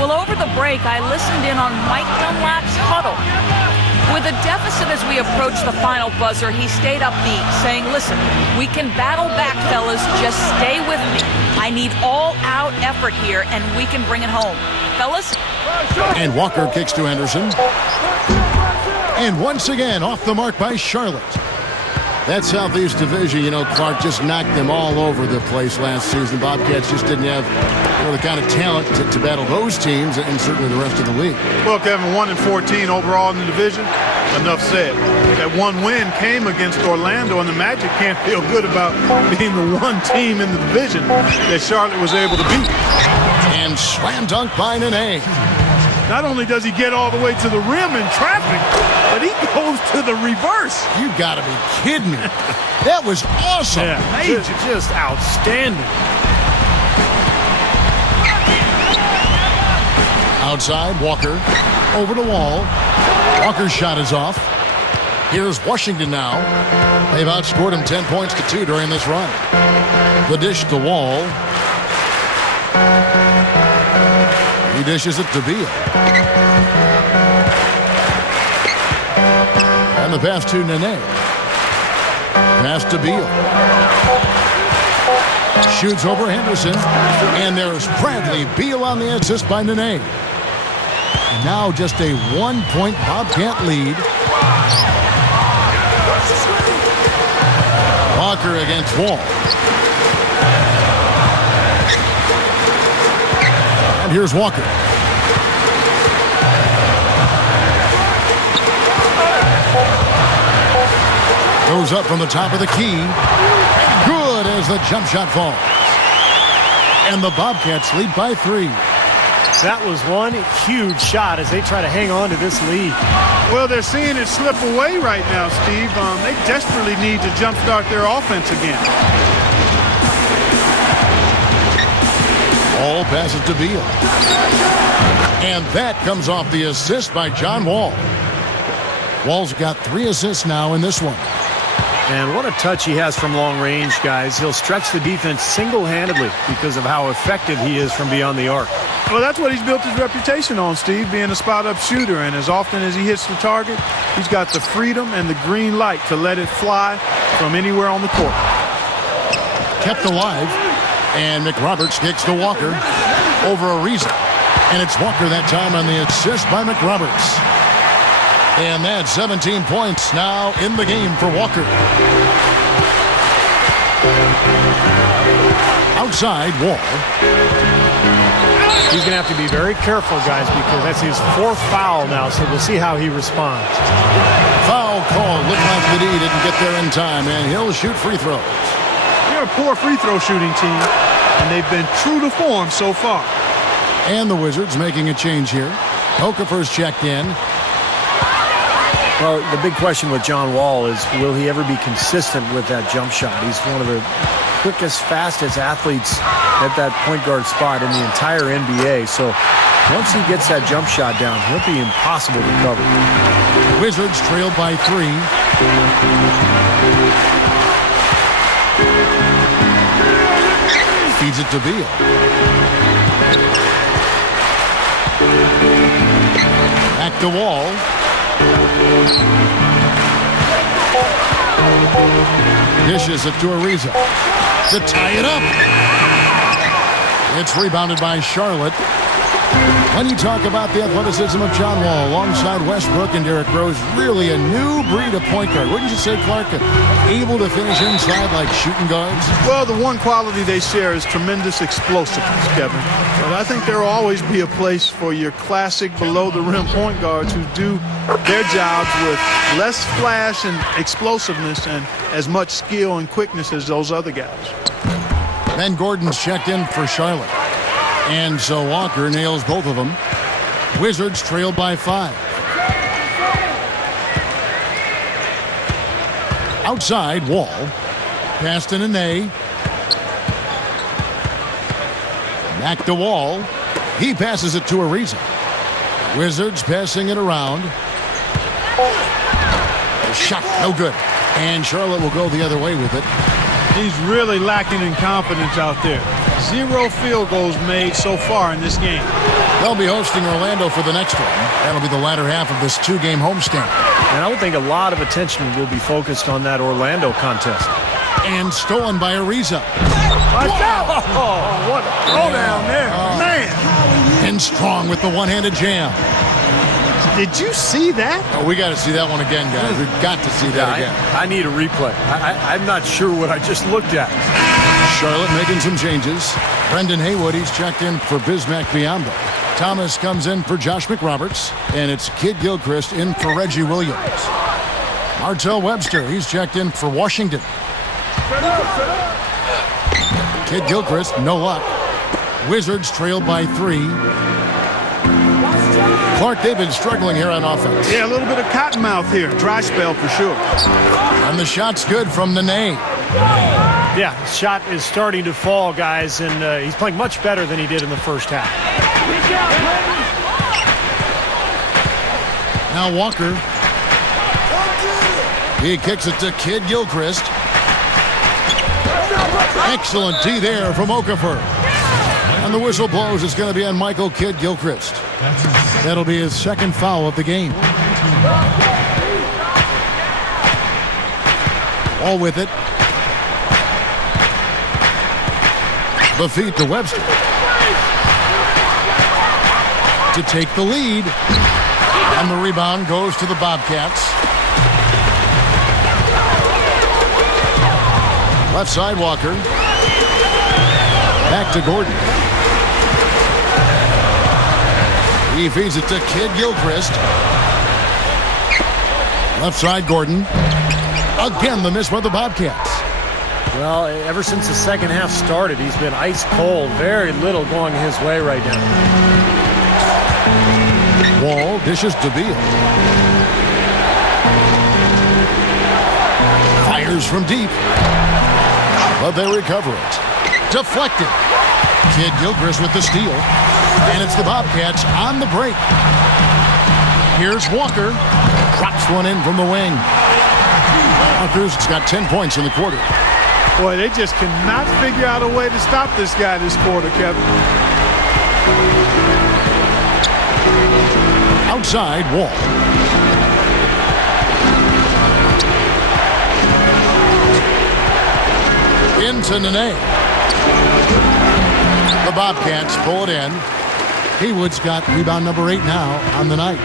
Well, over the break, I listened in on Mike Dunlap's huddle. With a deficit as we approach the final buzzer, he stayed upbeat, saying, listen, we can battle back, fellas. Just stay with me. I need all-out effort here, and we can bring it home. Fellas? And Walker kicks to Henderson. And once again, off the mark by Charlotte. That Southeast Division, you know, Clark just knocked them all over the place last season. Bobcats just didn't have the kind of talent to battle those teams and certainly the rest of the league. Well, Kevin, 1-14 overall in the division. Enough said. That one win came against Orlando, and the Magic can't feel good about being the one team in the division that Charlotte was able to beat. And slam dunk by Nene. Not only does he get all the way to the rim in traffic, but he goes to the reverse. You got to be kidding me. That was awesome. Yeah, just outstanding. Outside, Walker. Over the Wall. Walker's shot is off. Here's Washington now. They've outscored him 10 points to 2 during this run. The dish to Wall. He dishes it to Beal. And the pass to Nene. Pass to Beal. Shoots over Henderson. And there's Bradley Beal on the assist by Nene. Now just a 1-point Bobcat lead. Walker against Wall. And here's Walker. Goes up from the top of the key. Good as the jump shot falls. And the Bobcats lead by 3. That was one huge shot as they try to hang on to this lead. Well, they're seeing it slip away right now, Steve. They desperately need to jumpstart their offense again. Wall passes to Beal. And that comes off the assist by John Wall. Wall's got 3 assists now in this one. And what a touch he has from long range, guys. He'll stretch the defense single-handedly because of how effective he is from beyond the arc. Well, that's what he's built his reputation on, Steve, being a spot-up shooter. And as often as he hits the target, he's got the freedom and the green light to let it fly from anywhere on the court. Kept alive. And McRoberts kicks to Walker over Ariza. And it's Walker that time on the assist by McRoberts. And that's 17 points now in the game for Walker. Outside, Wall. He's going to have to be very careful, guys, because that's his 4th foul now, so we'll see how he responds. Foul call. Looked like the D didn't get there in time, and he'll shoot free throws. They're a poor free throw shooting team, and they've been true to form so far. And the Wizards making a change here. Okafor's checked in. Well, the big question with John Wall is, will he ever be consistent with that jump shot? He's one of the quickest, fastest athletes at that point guard spot in the entire NBA. So once he gets that jump shot down, he'll be impossible to cover. Wizards trailed by 3. Feeds it to Beal. Back to Wall. Dishes it to Ariza to tie it up. It's rebounded by Charlotte. When you talk about the athleticism of John Wall alongside Westbrook and Derrick Rose, really a new breed of point guard. Wouldn't you say, Clark? Able to finish inside like shooting guards? Well, the one quality they share is tremendous explosiveness, Kevin. But I think there will always be a place for your classic below-the-rim point guards who do their jobs with less flash and explosiveness and as much skill and quickness as those other guys. Ben Gordon's checked in for Charlotte. And so Walker nails both of them. Wizards trailed by 5. Outside, Wall. Passed to Nene. Back to Wall. He passes it to Ariza. Wizards passing it around. Shot, no good. And Charlotte will go the other way with it. He's really lacking in confidence out there. 0 field goals made so far in this game. They'll be hosting Orlando for the next one. That'll be the latter half of this 2-game homestand. And I would think a lot of attention will be focused on that Orlando contest. And stolen by Ariza. Watch out! Oh, what a throw down there. Man! And Strong with the one-handed jam. Did you see that? Oh, we got to see that one again, guys. We've got to see that again. I need a replay. I'm not sure what I just looked at. Charlotte making some changes. Brendan Haywood, he's checked in for Bismack Biyombo. Thomas comes in for Josh McRoberts. And it's Kid Gilchrist in for Reggie Williams. Martell Webster, he's checked in for Washington. Kid Gilchrist, no luck. Wizards trailed by 3. Clark, they've been struggling here on offense. Yeah, a little bit of cottonmouth here. Dry spell for sure. And the shot's good from Nene. Yeah, his shot is starting to fall, guys, and he's playing much better than he did in the first half. Now Walker. He kicks it to Kid Gilchrist. Excellent D there from Okafor. And the whistle blows. It's going to be on Michael Kid Gilchrist. That'll be his 2nd foul of the game. All with it. The feed to Webster. To take the lead. And the rebound goes to the Bobcats. Left side, Walker. Back to Gordon. He feeds it to Kid Gilchrist. Left side, Gordon. Again, the miss by the Bobcats. Well, ever since the second half started, he's been ice cold. Very little going his way right now. Wall dishes to Beal. Fires from deep. But they recover it. Deflected. Kid Gilchrist with the steal. And it's the Bobcats on the break. Here's Walker. Drops one in from the wing. Walker's got 10 points in the quarter. Boy, they just cannot figure out a way to stop this guy this quarter, Kevin. Outside, Wall. Into Nene. The Bobcats pull it in. Haywood's got rebound number 8 now on the night.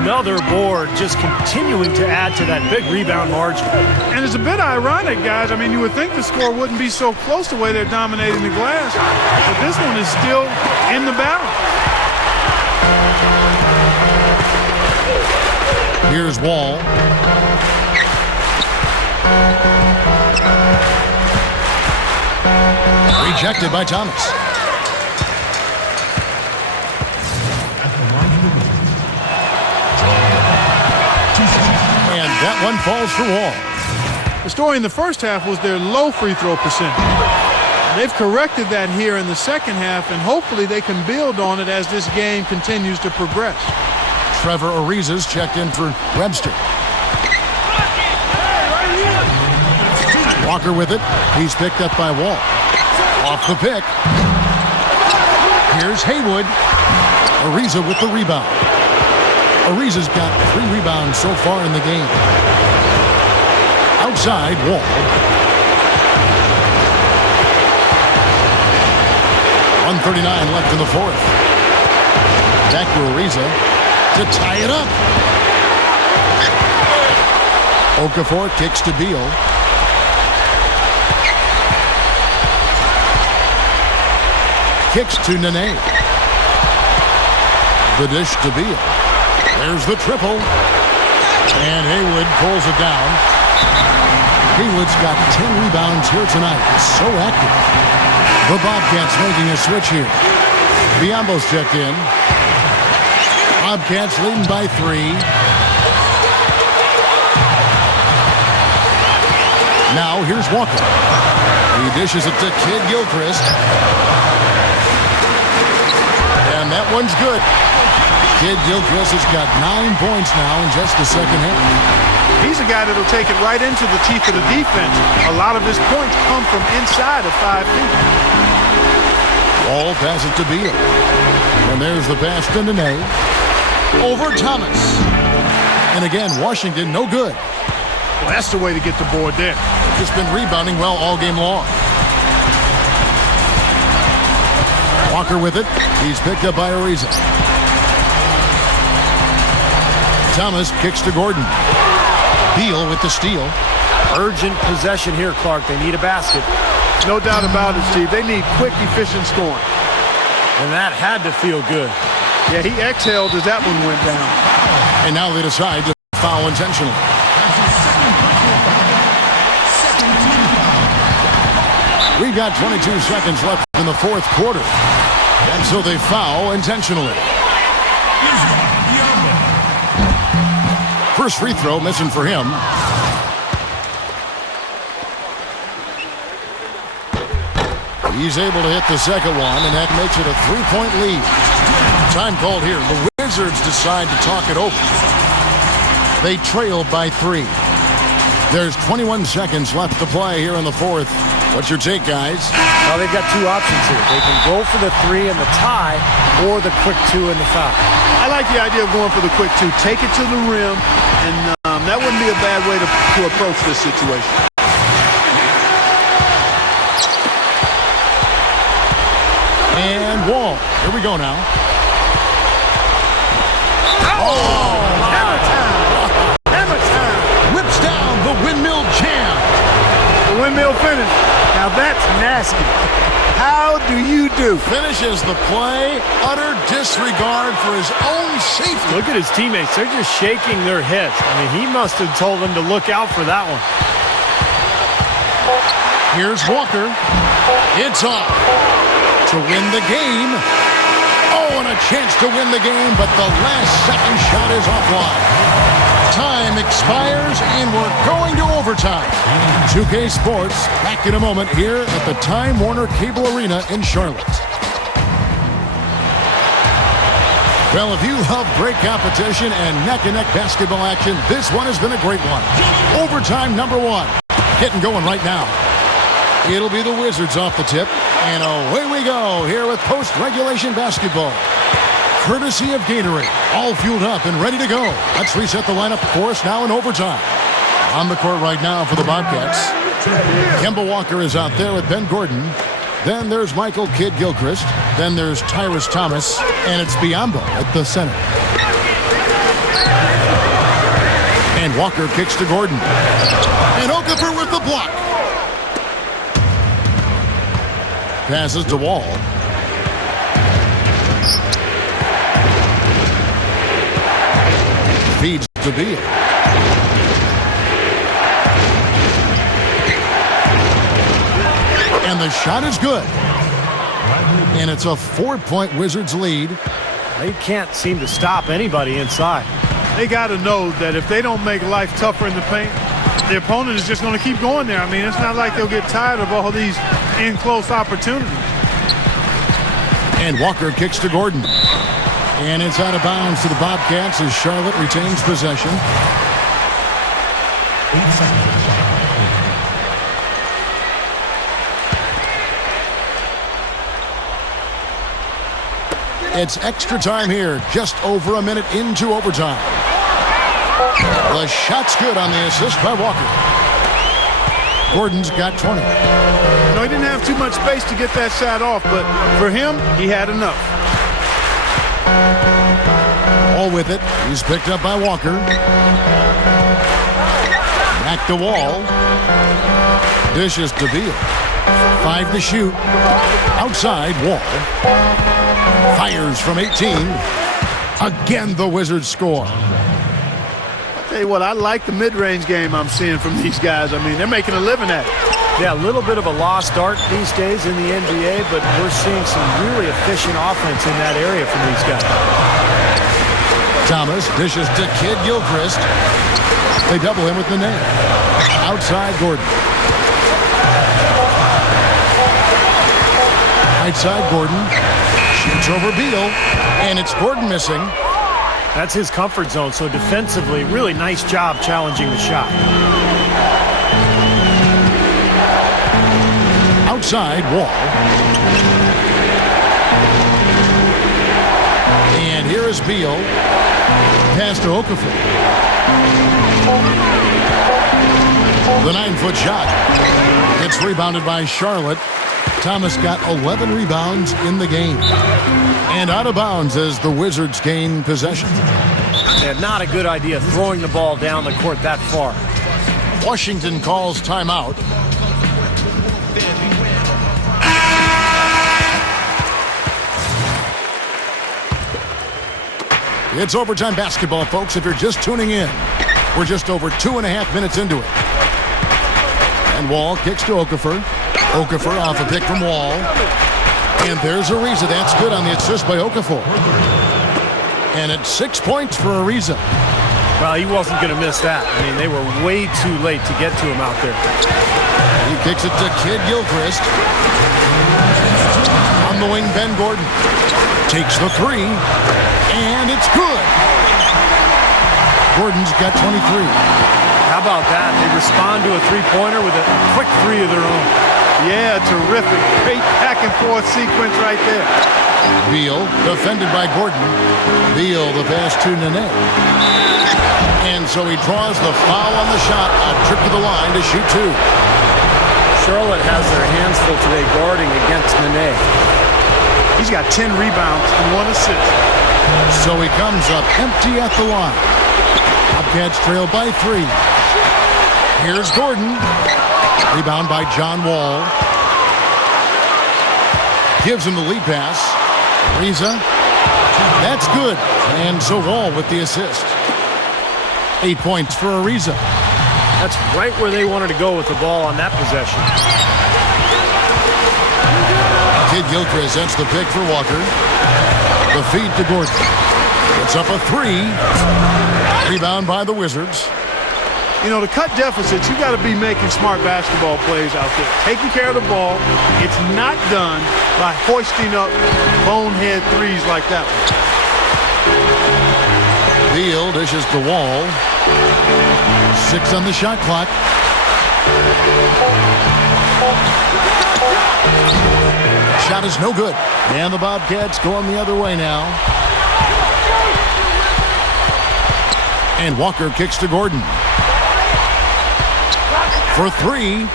Another board, just continuing to add to that big rebound margin. And it's a bit ironic, guys. I mean, you would think the score wouldn't be so close the way they're dominating the glass. But this one is still in the balance. Here's Wall. Rejected by Thomas. And that one falls for Wall. The story in the first half was their low free throw percentage. They've corrected that here in the second half, and hopefully they can build on it as this game continues to progress. Trevor Ariza's checked in for Webster. Walker with it. He's picked up by Wall. Off the pick. Here's Haywood. Ariza with the rebound. Ariza's got 3 rebounds so far in the game. Outside, Wall. 1:39 left in the fourth. Back to Ariza to tie it up. Okafor kicks to Beal. Kicks to Nene. The dish to Beal. There's the triple. And Haywood pulls it down. Haywood's got 10 rebounds here tonight. So active. The Bobcats making a switch here. Biombo's checked in. Bobcats leading by 3. Now here's Walker. He dishes it to Kid Gilchrist. And that one's good. Kid Gilchrist has got 9 points now in just the second half. He's a guy that'll take it right into the teeth of the defense. A lot of his points come from inside of 5 feet. Ball passes to Beal. And there's the pass to Nene. Over Thomas. And again, Washington no good. Well, that's the way to get the board there. Just been rebounding well all game long. Walker with it. He's picked up by Ariza. Thomas kicks to Gordon. Beal with the steal. Urgent possession here, Clark. They need a basket. No doubt about it, Steve. They need quick, efficient scoring. And that had to feel good. Yeah, he exhaled as that one went down. And now they decide to foul intentionally. We've got 22 seconds left in the fourth quarter. And so they foul intentionally. First free throw missing for him. He's able to hit the second one, and that makes it a 3-point lead. Time called here. The Wizards decide to talk it over. They trail by 3. There's 21 seconds left to play here in the fourth. What's your take, guys? Well, they've got 2 options here. They can go for the 3 and the tie, or the quick 2 and the foul. I like the idea of going for the quick 2. Take it to the rim, and that wouldn't be a bad way to approach this situation. And Wall. Here we go now. Oh, hammer time. Hammer time. Whips down the windmill jam. The windmill finish. Now that's nasty. How do you do? Finishes the play. Utter disregard for his own safety. Look at his teammates. They're just shaking their heads. I mean, he must have told them to look out for that one. Here's Walker. It's off. To win the game. Oh, and a chance to win the game, but the last-second shot is offline. Time expires, and we're going to overtime. 2K Sports back in a moment here at the Time Warner Cable Arena in Charlotte. Well, if you love great competition and neck-and-neck basketball action, this one has been a great one. Overtime number 1. Getting going right now. It'll be the Wizards off the tip, and away we go here with post-regulation basketball. Courtesy of Gatorade, all fueled up and ready to go. Let's reset the lineup for us now in overtime. On the court right now for the Bobcats. Kemba Walker is out there with Ben Gordon. Then there's Michael Kidd-Gilchrist. Then there's Tyrus Thomas. And it's Biyombo at the center. And Walker kicks to Gordon. And Okafor with the block. Passes to Wall. Feeds to Beal. And the shot is good. And it's a 4-point Wizards lead. They can't seem to stop anybody inside. They got to know that if they don't make life tougher in the paint, the opponent is just going to keep going there. I mean, it's not like they'll get tired of all these in-close opportunities. And Walker kicks to Gordon. And it's out of bounds to the Bobcats as Charlotte retains possession. 8 seconds. It's extra time here, just over a minute into overtime. The shot's good on the assist by Walker. Gordon's got 20. You know, he didn't have too much space to get that shot off, but for him, he had enough. All with it. He's picked up by Walker. Back to Wall. Dishes to Beal. 5 to shoot. Outside, Wall. Fires from 18. Again, the Wizards score. I'll tell you what, I like the mid-range game I'm seeing from these guys. I mean, they're making a living at it. Yeah, a little bit of a lost art these days in the NBA, but we're seeing some really efficient offense in that area from these guys. Thomas dishes to Kidd-Gilchrist. They double him with the nail. Outside, Gordon. Right side, Gordon. Shoots over Beal. And it's Gordon missing. That's his comfort zone, so defensively, really nice job challenging the shot. Outside, Wall. And here is Beal. Pass to Okafor. The 9-foot shot. It's rebounded by Charlotte. Thomas got 11 rebounds in the game. And out of bounds as the Wizards gain possession. Yeah, not a good idea throwing the ball down the court that far. Washington calls timeout. It's overtime basketball, folks, if you're just tuning in. We're just over 2.5 minutes into it. And Wall kicks to Okafor. Okafor off a pick from Wall. And there's Ariza. That's good on the assist by Okafor. And it's 6 points for Ariza. Well, he wasn't going to miss that. I mean, they were way too late to get to him out there. He kicks it to Kidd-Gilchrist. On the wing, Ben Gordon. Takes the 3. And it's good. Gordon's got 23. How about that? They respond to a three-pointer with a quick 3 of their own. Yeah, terrific. Great back-and-forth sequence right there. Beal, defended by Gordon. Beal, the pass to Nene. And so he draws the foul on the shot. A trip to the line to shoot 2. Charlotte has their hands full today guarding against Nene. He's got 10 rebounds and 1 assist. So he comes up empty at the line. Bobcats trail by 3. Here's Gordon. Rebound by John Wall. Gives him the lead pass. Ariza. That's good. And so Wall with the assist. 8 points for Ariza. That's right where they wanted to go with the ball on that possession. Kidd-Gilchrist sets the pick for Walker. The feed to Gordon. It's up a 3. Rebound by the Wizards. You know, to cut deficits, you got to be making smart basketball plays out there. Taking care of the ball. It's not done by hoisting up bonehead threes like that one. Beal dishes to Wall. 6 on the shot clock. Shot is no good. And the Bobcats going the other way now. And Walker kicks to Gordon. For 3.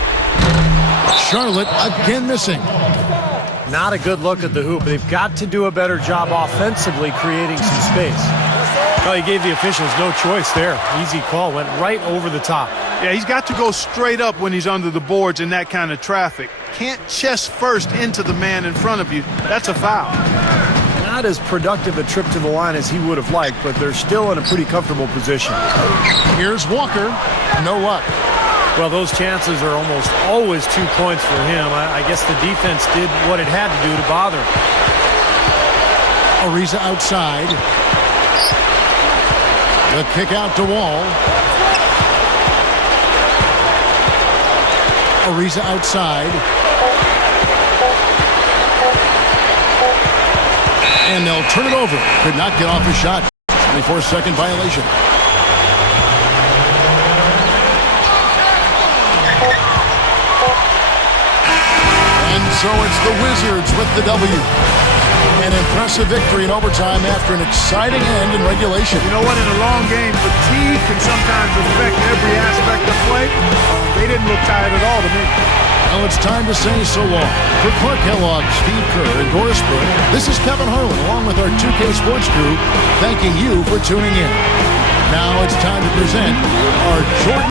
Charlotte again missing. Not a good look at the hoop. They've got to do a better job offensively creating some space. Well, he gave the officials no choice there. Easy call. Went right over the top. Yeah, he's got to go straight up when he's under the boards in that kind of traffic. Can't chest first into the man in front of you. That's a foul. Not as productive a trip to the line as he would have liked, but they're still in a pretty comfortable position. Here's Walker. No luck. Well, those chances are almost always 2 points for him. I guess the defense did what it had to do to bother him. Ariza outside. The kick out to Wall. Ariza outside. And they'll turn it over. Could not get off his shot. 24-second violation. And so it's the Wizards with the W. An impressive victory in overtime after an exciting end in regulation. You know what? In a long game, fatigue can sometimes affect every aspect of play. They didn't look tired at all to me. Well, it's time to say so long. For Clark Kellogg, Steve Kerr, and Doris Burke, this is Kevin Harlan along with our 2K Sports crew thanking you for tuning in. Now it's time to present our Jordan